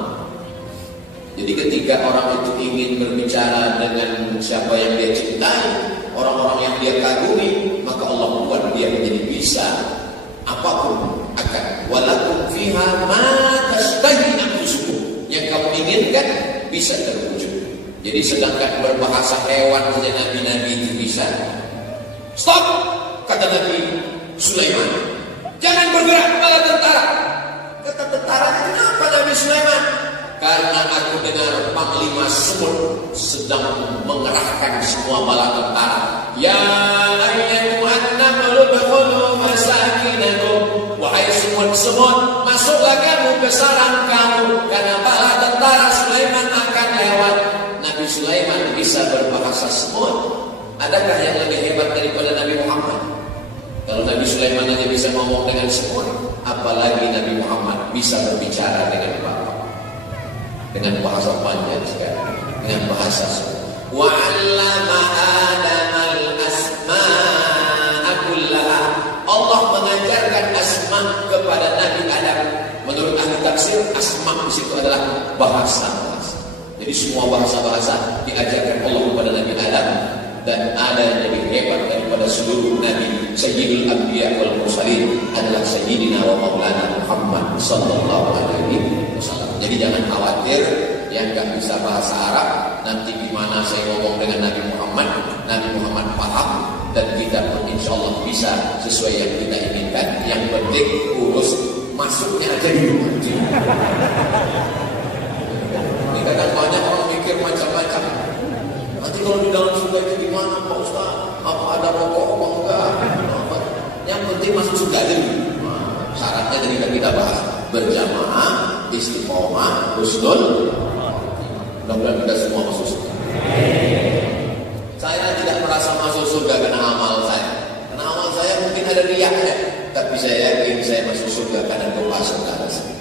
Jadi ketika orang itu ingin berbicara dengan siapa yang dia cintai, orang-orang yang dia kagumi, maka Allah buat dia menjadi bisa apapun akan walakum fiha ma tashtahi anfusukum. Yang kamu inginkan bisa terwujud. Jadi sedangkan berbahasa hewan saja Nabi-Nabi itu bisa. Stop, kata Nabi Sulaiman. Jangan bergerak bala tentara. Kata tentara, kenapa Nabi Sulaiman? Karena aku dengar Panglima Semut sedang mengerahkan semua bala tentara. Ya ayyuhan namlu udkhulu masakinakum. Wahai semut-semut, masuklah kamu ke sarang kamu, karena bala tentara Sulaiman akan lewat. Nabi Sulaiman bisa berbahasa semut. Adakah yang lebih hebat daripada Nabi Muhammad? Kalau Nabi Sulaiman aja bisa ngomong dengan semut, apalagi Nabi Muhammad bisa berbicara dengan Bapak, dengan bahasa panjang sekali, dengan bahasa semut. Wa 'allama Adama al-asma'a kullaha. Allah mengajarkan asma kepada Nabi Adam. Menurut ahli tafsir, asma di situ adalah bahasa-bahasa. Jadi semua bahasa-bahasa diajarkan Allah kepada Nabi Adam. Dan ada yang lebih hebat daripada seluruh Nabi. Sayyidul Anbiya wal Mursalin adalah Sayyidina wa Maulana Muhammad sallallahu alaihi wasallam. Jadi jangan khawatir yang gak bisa bahasa Arab, nanti gimana saya ngomong dengan Nabi Muhammad paham, dan kita pun insya Allah bisa sesuai yang kita inginkan. Yang penting urus masuknya aja di rumah. Ini kadang banyak orang mikir macam-macam. Nanti kalau di dalam surga itu gimana Pak Ustaz? Apa ada rokok apa enggak? Yang penting masuk surga dulu. Syaratnya tadi kita bahas berjamaah, istiqomah, husnul. Mudah-mudahan kita semua masuk surga. Saya tidak merasa masuk surga karena amal saya. Karena amal saya mungkin ada riyaknya, tapi saya yakin saya masuk surga karena doa saudara saya.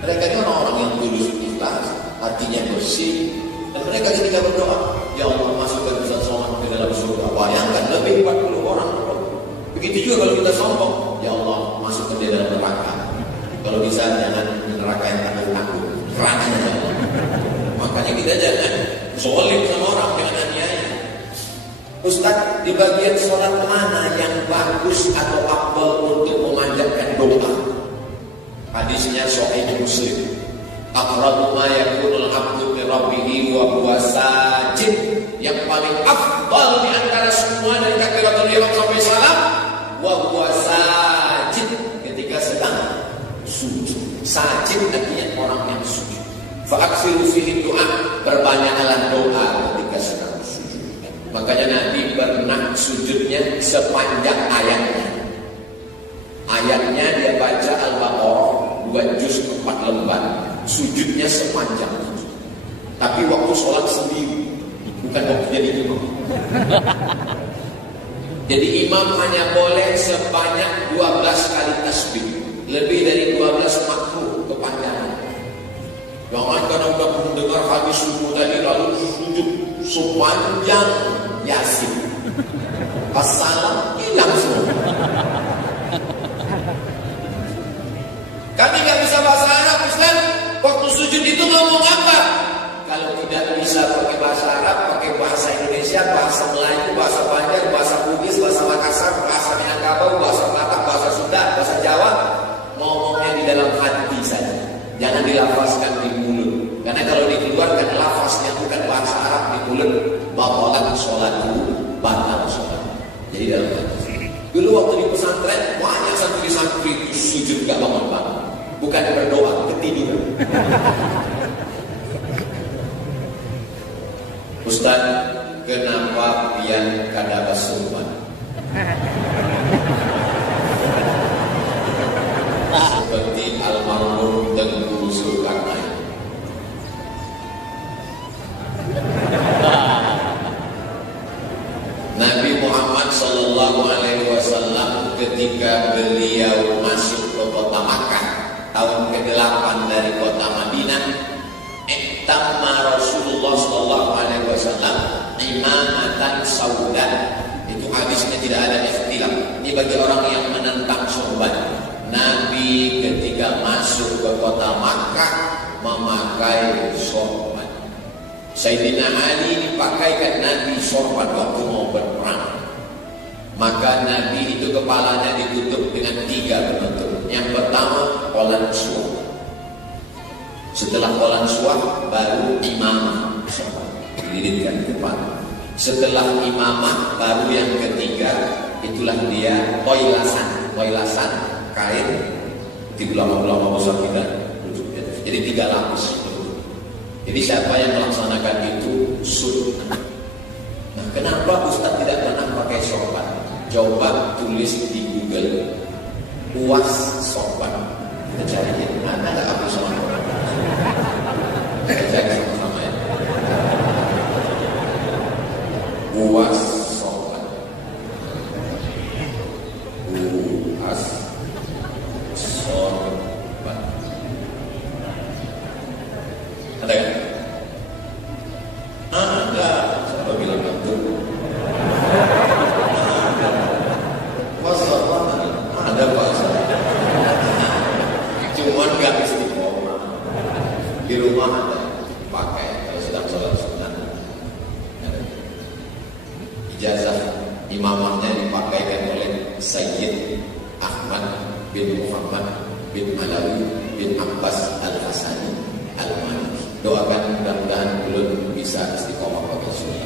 Mereka ini orang-orang yang tulus ikhlas, hatinya bersih, dan mereka ketika berdoa, ya Allah masukkan Ustaz Somad ke dalam surga. Bayangkan lebih 40 orang. Begitu juga kalau kita sombong, ya Allah masukkan dia dalam neraka. Kalau bisa jangan neraka yang takut-takut, nerakanya ya Allah. Makanya kita jangan zalim sama orang dengan aniaya. Ustaz, di bagian sholat mana yang bagus atau afdal Hadisnya Sahih Muslim. Aqrabu ma yakunul 'abdu min rabbih wa huwa sajid. Yang paling afdal di antara semua dari takbiratul ihram sampai salam wa huwa sajid, ketika sedang sujud. Sajid artinya orang yang sujud. Fa aksiru fihi doa, perbanyaklah doa ketika sedang sujud. Makanya Nabi pernah sujudnya sepanjang ayatnya. Ayatnya dia baca Al-Baqarah 2 juz 4 lembar. Sujudnya sepanjang itu. Tapi waktu sholat sendiri, bukan waktu jadi imam. Jadi imam hanya boleh sebanyak 12 kali tasbih. Lebih dari 12 makruh kepanjangan. Jangan karena udah mendengar hadis subuh tadi lalu sujud sepanjang Yasin. Pas salam hilang semua. Kami nggak bisa bahasa Arab, Ustaz. Waktu sujud itu ngomong apa? Kalau tidak bisa pakai bahasa Arab, pakai bahasa Indonesia, bahasa Melayu, bahasa Banjar, bahasa Bugis, bahasa Makassar, bahasa Minangkabau, bahasa Batak, bahasa Sunda, bahasa Jawa, ngomongnya di dalam hati saja. Jangan dilafazkan di mulut. Karena kalau dikeluarkan lafaznya bukan bahasa Arab di mulut, batalan sholatku, batal sholat. Jadi dalam hati. Dulu waktu di pesantren, banyak santri-santri itu sujud gak bangun-bangun. Bukan berdoa, ketiduran. Ustaz, kenapa pian kada basuman? Seperti almarhum Tengku Zulkarnain. Nabi Muhammad sallallahu alaihi wasallam ketika beliau masuk ke kota Makkah tahun ke-8 dari kota Madinah, tamma Rasulullah sallallahu alaihi wasallam imamatan sauda. Itu hadisnya tidak ada ikhtilaf. Ini bagi orang yang menentang sorban. Nabi ketika masuk ke kota Makkah memakai sorban. Sayyidina Ali dipakaikan Nabi sorban waktu mau berperang. Maka Nabi itu kepalanya ditutup dengan 3 penutup. Yang pertama kolan suah. Setelah kolan suah baru imamah, dililitkan kepala. Setelah imamah baru yang ketiga, itulah dia toilasan. Toilasan kain di ulama-ulama besar kita. Jadi 3 lapis. Jadi siapa yang melaksanakan itu sunnah. Nah, kenapa Ustaz tidak pernah pakai sorban? Coba tulis di Google uas sorban. Kita cari ada nggak apa sama orang? Kita cari sama-sama ya. Uas sorban. Uas sorban. Ada kan? Ada. Siapa bilang itu? Ada bahasa. Cuman gak istiqomah. Di rumah ada pakai kalau sedang sholat sunat. Ijazah imamahnya dipakaikan oleh Sayyid Ahmad bin Muhammad bin Malawi bin Abbas Al-Hasani Al-Maliki. Doakan mudah-mudahan belum bisa istiqomah pakai sunat.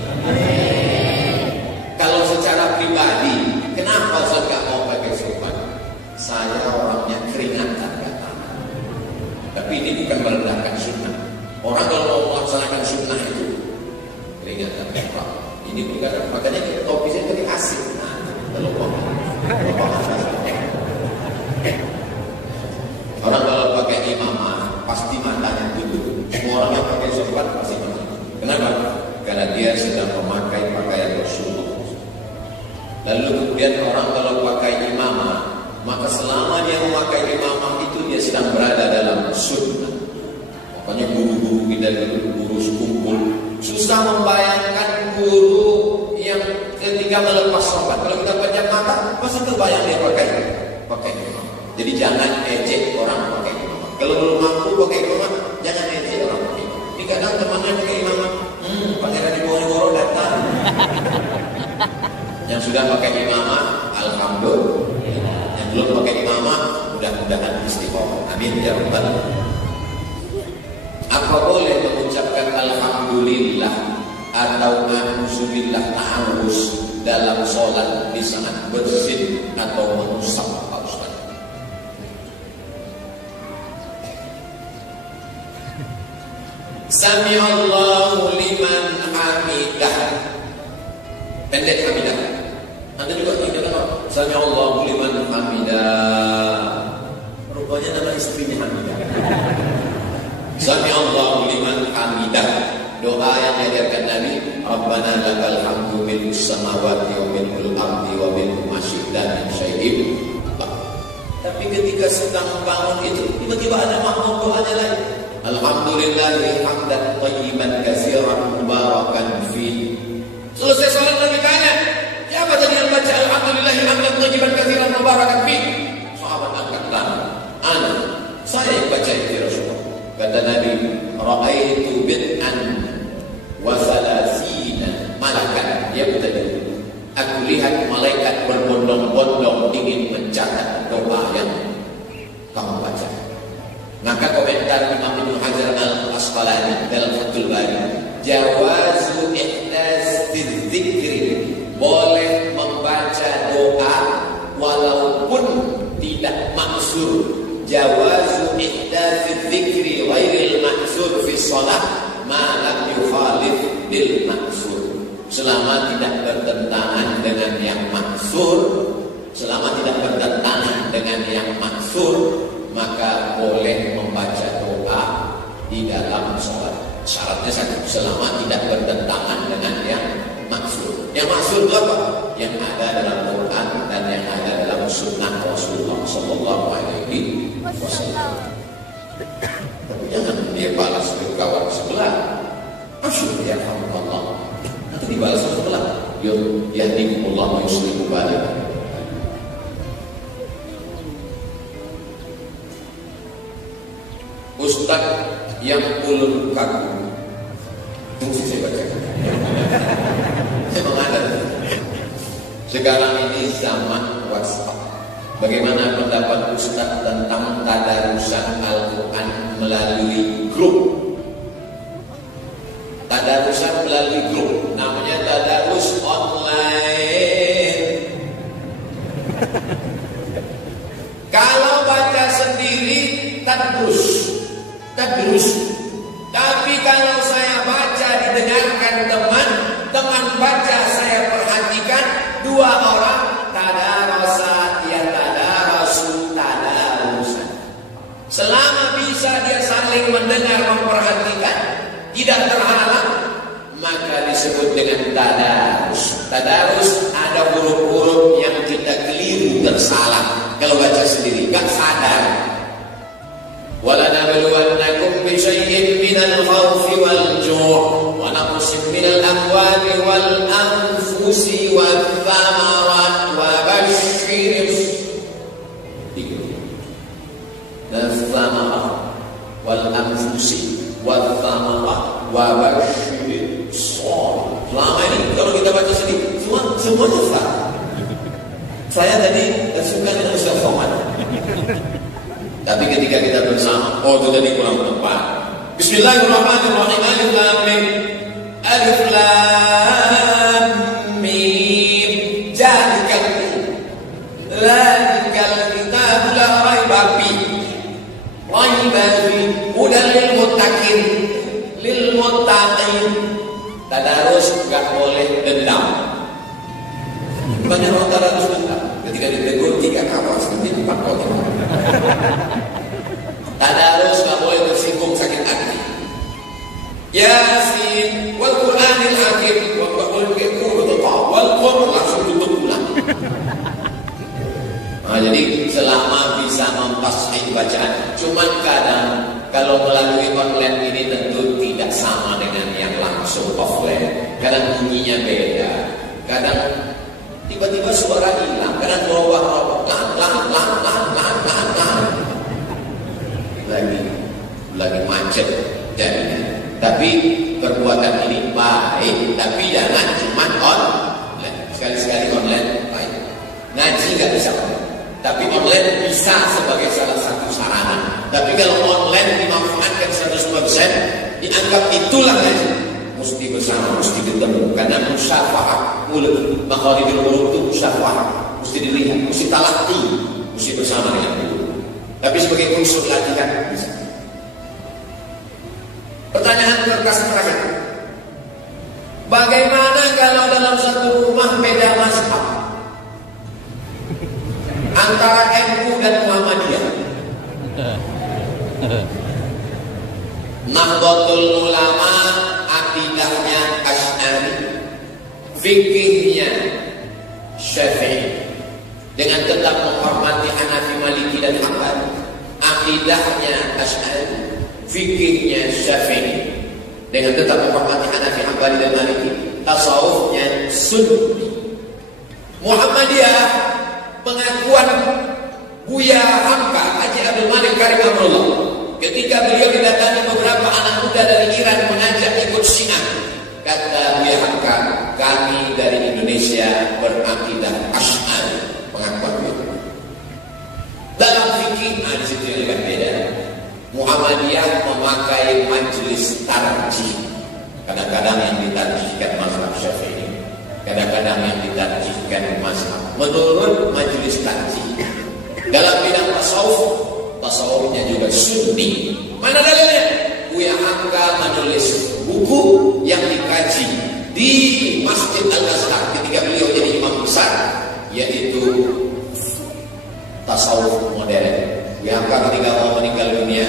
Kalau secara pribadi, kenapa Ustaz gak mau pakai sorban? Saya orangnya keringatan kata. Tapi ini bukan merendahkan sunnah. Orang kalau mau melaksanakan sunnah itu keringatan kata. Ini bukan, makanya topisnya jadi asik. Nah, terlupa. Orang kalau pakai imamah pasti matanya tutup. Semua orang yang pakai sorban pasti mati. Kenapa? Karena dia sedang memakai pakaian Rasulullah. Lalu kemudian orang kalau pakai imamah, maka selama dia memakai imamah itu dia sedang berada dalam sunnah. Makanya guru-guru kita dulu, guru sekumpul, susah membayangkan guru yang ketika melepas sorban. Kalau kita pejam mata, pasti terbayang dia pakai imamah. Jadi jangan ejek orang pakai imamah. Kalau belum mampu pakai imamah, jangan ejek orang pakai imamah. Ini kadang temannya pakai imamah, Pangeran Diponegoro datang. Yang sudah pakai imamah, alhamdulillah. Yang belum pakai imamah, mudah-mudahan istiqomah. Amin ya rabbal alamin. Apa boleh mengucapkan alhamdulillah atau na'udzubillah ta'awuz dalam sholat di saat bersin atau mengusap, Pak Ustaz? Sami'allahu liman hamidah. Pendek hamidah. Anda juga tidak tahu. Sami'allahu liman hamidah. Rupanya nama istrinya Hamidah. Sami'allahu liman hamidah. Doa yang diajarkan Nabi, Rabbana lakal hamdu mil'us samawati wa mil'ul ardi wa mil'u ma syi'ta min syai'in. Tapi ketika sedang bangun itu, tiba-tiba ada makmum doanya lain. Alhamdulillahi hamdan thayyiban katsiran mubarakan fi. Selesai salat Nabi tanya, siapa tadi yang baca alhamdulillahi hamdan thayyiban katsiran mubarakan fi? Sahabat angkat tangan. Ana, saya yang baca itu ya Rasulullah. Kata Nabi, ra'aitu bid'an wa salasina malakan yabtadi. Aku lihat malaikat berbondong-bondong ingin mencatat doa yang kamu baca. Maka komentar Imam Ibnu Hajar Al-Asqalani dalam Fathul Bari, jawazu ihdas dzikri, boleh membaca doa walaupun tidak maksur. Jawazu ihdas dzikri ghairil maksur fi shalah ma lam yukhalif bil maksur. Selama tidak bertentangan dengan yang maksur, selama tidak bertentangan dengan yang maksur, maka boleh membaca doa di dalam sholat. Syaratnya satu, selama tidak bertentangan dengan yang maksud. Yang maksud itu apa? Yang ada dalam Quran dan yang ada dalam sunnah Rasulullah Sallallahu Alaihi Wasallam. Tapi jangan dia balas ke kawan sebelah. Asyik ya Allah. Nanti dibalas sebelah. Yahdikumullah wa yuslihu balakum. Ustaz yang ulun kaku, mesti saya baca. Saya mengadat. Sekarang ini zaman WhatsApp. Bagaimana pendapat Ustaz tentang tadarusan Al-Quran melalui grup? Tadarusan melalui grup, namanya tadarus online. Kalau baca sendiri, tadrus. Tapi kalau saya baca didengarkan teman baca saya perhatikan, dua orang tadarasa ya tadarasu tadarusan. Selama bisa dia saling mendengar memperhatikan, tidak terhalang, maka disebut dengan tadarus. Tadarus ada huruf-huruf yang kita keliru tersalah kalau baca sendiri, gak sadar. وَلَنَبْلُوَنَّكُمْ بِشَيْءٍ مِّنَ الْخَوْفِ وَالْجُوعِ وَنَقْصٍ مِّنَ الْأَمْوَالِ وَالْأَنفُسِ وَالثَّمَرَاتِ وَبَشِّرِ الثَّمَرَاتِ وَالْأَنفُسِ وَالثَّمَرَاتِ وَبَشِّرِ الصَّابِرِينَ. Selama ini kalau kita baca sendiri, semuanya salah. Saya tadi suka dengan Ustaz Somad. Tapi ketika kita bersama, oh itu tadi kurang tepat. Bismillahirrahmanirrahim. Alif lam mim. Alif lam mim. Zalikal kitab la raiba fihi. Raiba fihi hudan lil muttaqin. Lil muttaqin. Tadarus enggak boleh dendam. Banyak orang tadarus dendam. Ketika ditegur 3 kawas, nanti 4 kotor. Tadarus gak boleh tersinggung sakit hati. Yasin wal Qur'anil Hakim wal Qur'an langsung tutup ulang. Nah, jadi selama bisa memfasih bacaan. Cuman kadang kalau melalui online ini tentu tidak sama dengan yang langsung offline. Kadang bunyinya beda. Kadang tiba-tiba suara hilang, kadang berubah-ubah, lagi macet jadinya. Tapi perbuatan ini baik, tapi jangan cuma online. Sekali-sekali online baik. Ngaji nggak bisa online. Tapi online bisa sebagai salah satu sarana. Tapi kalau online dimanfaatkan 100%, dianggap itulah ngaji. Mesti bersama, mesti ketemu. Karena musyafaah mulut, makhlidul mulut itu musyafaah, mesti dilihat, mesti talaqi, mesti bersama dengan mulut. Tapi sebagai unsur latihan bisa. Pertanyaan kertas terakhir. Bagaimana kalau dalam satu rumah beda mazhab antara NU dan Muhammadiyah? Nahdlatul Ulama akidahnya Asy'ari, fikihnya Syafi'i, dengan tetap menghormati Hanafi, Maliki dan Hambali. Akidahnya Asy'ari, fikihnya Syafi'i, dengan tetap menghormati Hanafi, Hambali dan Maliki. Tasawufnya Sunni. Muhammadiyah, pengakuan Buya Hamka Haji Abdul Malik Karim Amrullah ketika beliau didatangi beberapa anak muda dari Iran mengajak ikut Syiah. Kata Buya Hamka, kami dari Indonesia berakidah Asy'ari, pengakuan itu. Dalam fikih, di situ yang agak beda. Muhammadiyah memakai majelis tarjih. Kadang-kadang yang ditarjihkan mazhab Syafi'i, kadang-kadang yang ditarjihkan mazhab menurut majelis tarjih. Dalam bidang tasawuf, tasawufnya juga Sunni. Mana dalilnya? Buya Hamka menulis buku yang dikaji di Masjid Al-Azhar ketika beliau jadi imam besar, yaitu tasawuf modern. Buya Hamka ketika mau meninggal dunia,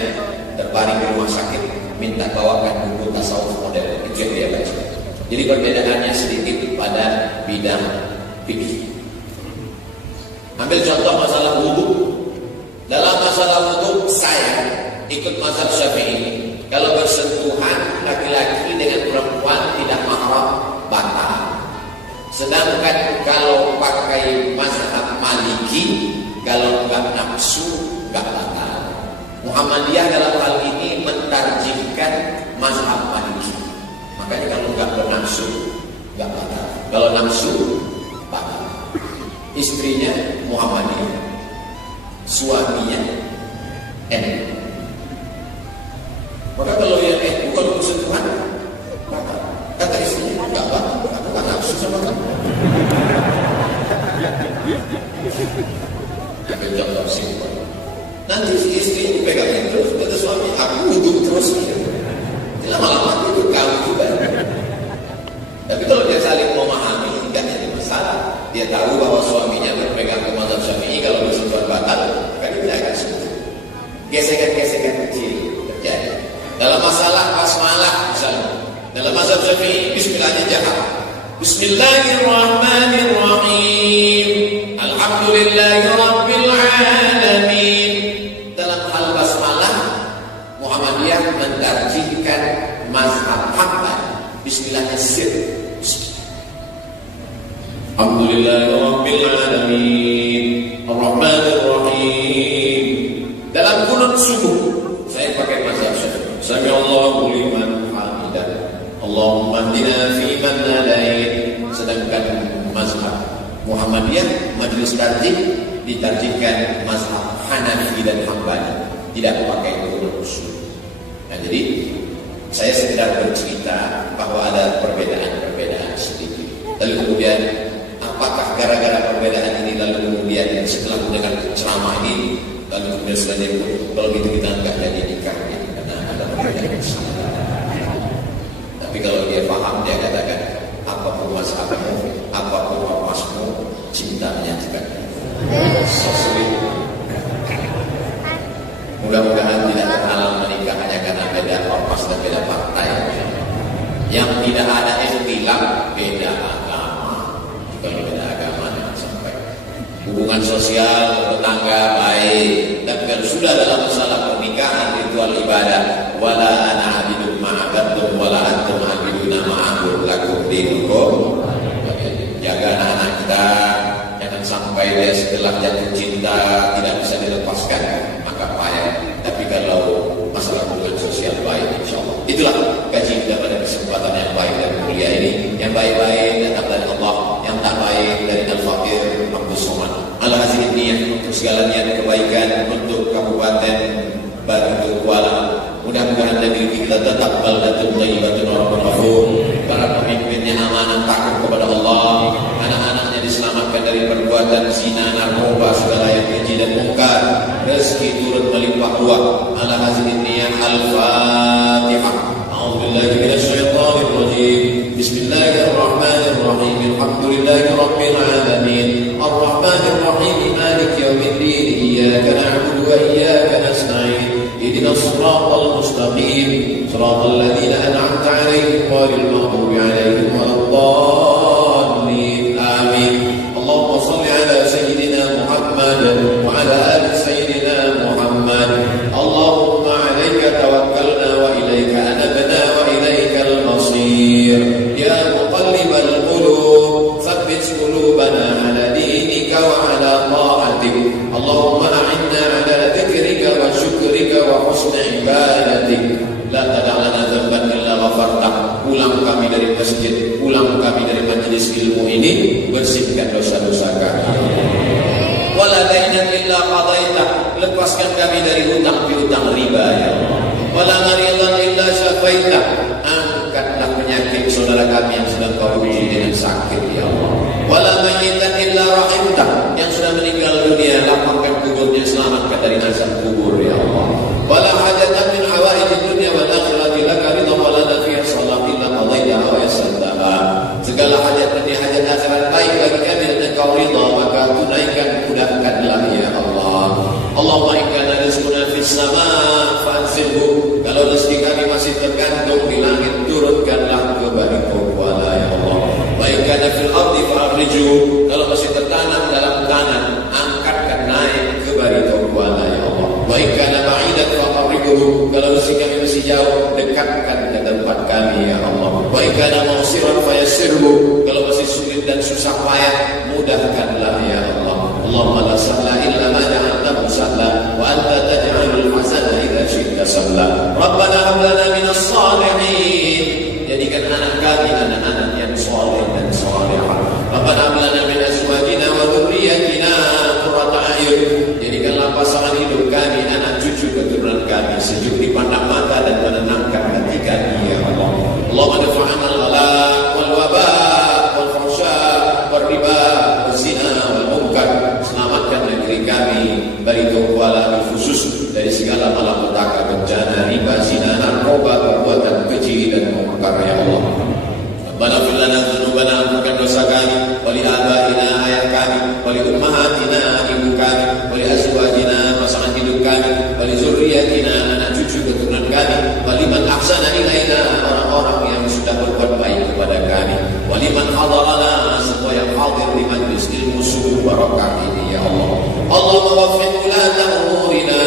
terbaring di rumah sakit, minta bawakan buku tasawuf modern. Itu yang dia baca. Jadi perbedaannya sedikit pada bidang fikih. Ambil contoh masalah wudu. Dalam masalah wudu, saya ikut mazhab Syafi'i. Kalau bersentuhan laki-laki dengan perempuan tidak mahram, batal. Sedangkan kalau pakai mazhab Maliki, kalau enggak nafsu, enggak batal. Muhammadiyah dalam hal ini mentarjihkan mazhab Maliki. Makanya kalau enggak bernafsu, enggak batal. Kalau nafsu, batal. Istrinya Muhammadiyah, suaminya NU. Maka kalau yang bukan bersentuhan, batal. Kata istrinya, enggak batal, aku enggak nafsu sama kamu. Ambil contoh simpel. Nanti si istri dipegangin terus, kata suami, aku wudhu terus. Lama-lama itu kamu juga. Tapi kalau dia saling memahami, tidak jadi masalah. Dia tahu bahwa suaminya berpegang ke mazhab Syafi'i, kalau bersentuhan batal, kan tidak akan sentuh. Gesekan-gesekan kecil terjadi. Dalam masalah basmalah misalnya, dalam mazhab Syafi'i, bismillahnya jahat. Bismillahirrahmanirrahim. Alhamdulillahi Rabbil Alamin. Dalam hal basmalah, Muhammadiyah mentarjihkan mazhab Hambali. Bismillahnya sir. Alhamdulillahi Rabbil Alamin. Ar-Rahmanir-Rahim. Dalam kunut subuh, saya pakai mazhab Syafi'i. Sami'allahu liman hamidah. Allahumma hdina fi man hadait. Sedangkan mazhab Muhammadiyah, majelis tarjih, ditarjihkan mazhab Hanafi dan Hambali, tidak pakai kunut subuh. Nah, jadi saya sekedar bercerita bahwa ada perbedaan-perbedaan sedikit. Lalu kemudian, apakah gara-gara perbedaan ini lalu kemudian setelah mendengar ceramah ini, lalu kemudian selanjutnya kalau gitu kita enggak jadi nikah ya, karena ada perbedaan. Tapi kalau dia paham, dia katakan, apapun mazhabmu, apapun ormasmu, cinta menyatukan. So sweet. Mudah-mudahan tidak terhalang menikah hanya karena beda ormas dan beda partai. Yang tidak ada ikhtilaf, beda agama. Kalau beda agama jangan sampai. Hubungan sosial, tetangga baik. Tapi kalau sudah dalam masalah pernikahan, ritual ibadah, wala ana abidun ma'abadtum wala antum abiduna ma'abud lakum dinukum. Jaga anak-anak kita, jangan sampai dia setelah jatuh cinta tidak bisa dilepaskan, maka payah. Tapi kalau masalah hubungan sosial baik, insya Allah. Itulah kaji kita pada kesempatan yang baik dan mulia ini. Yang baik-baik datang dari Allah, yang tak baik dari Al-Fakir Abdul Somad. Al-Hazin niat untuk segala niat kebaikan untuk Kabupaten Batu Kuala. Mudah-mudahan negeri kita tetap baldatun thayyibatun wa rabbun ghafur. Para pemimpinnya amanah, takut kepada Allah. Anak-anaknya diselamatkan dari perbuatan zina, narkoba, segala yang keji dan mungkar. Rezeki turun melimpah ruah. Al-Hazin niat. Al-Fatihah. A'udzubillahi minasyaitonir rajim. Bismillahirrahmanirrahim. Alhamdulillahi rabbil alamin. Arrahmanir rahim. Maliki yaumiddin. Iyyaka na'budu wa iyyaka nasta'in. اهدنا الصراط المستقيم صراط الذين أنعمت عليهم غير المغضوب عليهم ولا الضالين آمين. اللهم صل على سيدنا محمد وعلى آل سيدنا محمد. اللهم عليك توكلنا وإليك أنبنا وإليك المصير. يا مقلب القلوب ثبت قلوبنا على دينك وعلى طاعتك. اللهم أعنا على ذكرك وشكرك وحسن عبادتك. لا تدع لنا ذنبا إلا غفرته. Pulang kami dari masjid, pulang kami dari majelis ilmu ini, bersihkan dosa-dosa kami. Wala dainan illa qadaitah. Lepaskan kami dari hutang piutang riba ya Allah. Wala maridan illa syafaitah. Angkatlah penyakit saudara kami yang sedang kau uji dengan sakit ya Allah. Wala mayyitan illa rahimtah. Yang sudah meninggal dunia, lapangkan kuburnya, selamatkan dari azab kubur ya Allah. Wala hajatan min hawaijid dunya wal akhirati laka ridha wa lana fiha salat illa qadaitaha wa yassartaha. Segala hajat dunia, hajat akhirat baik bagi kami dan engkau ridha, maka tunaikan, mudahkanlah ya Allah. Allahumma in kana rizquna fis sama' fanzilhu. Kalau rezeki kami masih tergantung di langit, turunkanlah ke Bani Kuala ya Allah. Wa in kana fil ardi fa'riju. Kalau masih tertanam dalam tanah, angkatkan naik ke Bani Kuala ya Allah. Wa in kana ba'idan fa'qarribhu. Kalau rezeki kami masih jauh, dekatkan ke tempat kami ya Allah. Wa in kana mawsiran fayassirhu. Kalau masih sulit dan susah payah, mudahkanlah ya Allah. Allahumma la sahla illa ma ja'altahu sahla wa anta taj'alul hazana idza syi'ta sahla. Rabbana hab lana minas salihin. Jadikan anak kami anak-anak yang saleh dan salihah. Rabbana hab lana min azwajina wa dhurriyyatina qurrata a'yun. Jadikanlah pasangan hidup kami, anak cucu keturunan kami sejuk dipandang mata dan menenangkan hati kami ya Allah. Allahumma dafa'na al-ghala wal waba wal fahsya wal riba wal zina wal munkar. Selamatkan negeri kami Bani Kuala khusus dari segala malapetaka, bencana, riba, zina, narkoba, perbuatan keji dan mungkar ya Allah. Rabbana fir lana dzunubana, ampunkan dosa kami, wa li abaina, ayah kami, wa li ummahatina, ibu kami, wa li azwajina, pasangan hidup kami, wa li zurriyyatina, anak cucu keturunan kami, wa liman ahsana ilaina, orang-orang yang sudah berbuat baik kepada kami, wa liman hadarana, semua yang hadir di majlis ilmu subuh barakah ini ya Allah. Allahumma waffiq ulata umurina,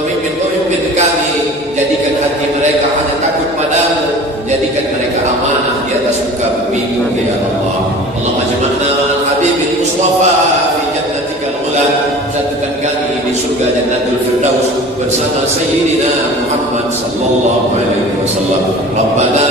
pemimpin-pemimpin kami, jadikan hati mereka hanya takut padamu, jadikan mereka amanah di atas muka bumi ya Allah. Allahumma jama'na ma'al habibil mustafa fi jannatikal ula. Satukan kami di surga Jannatul Firdaus bersama Sayyidina Muhammad sallallahu alaihi wasallam. Rabbana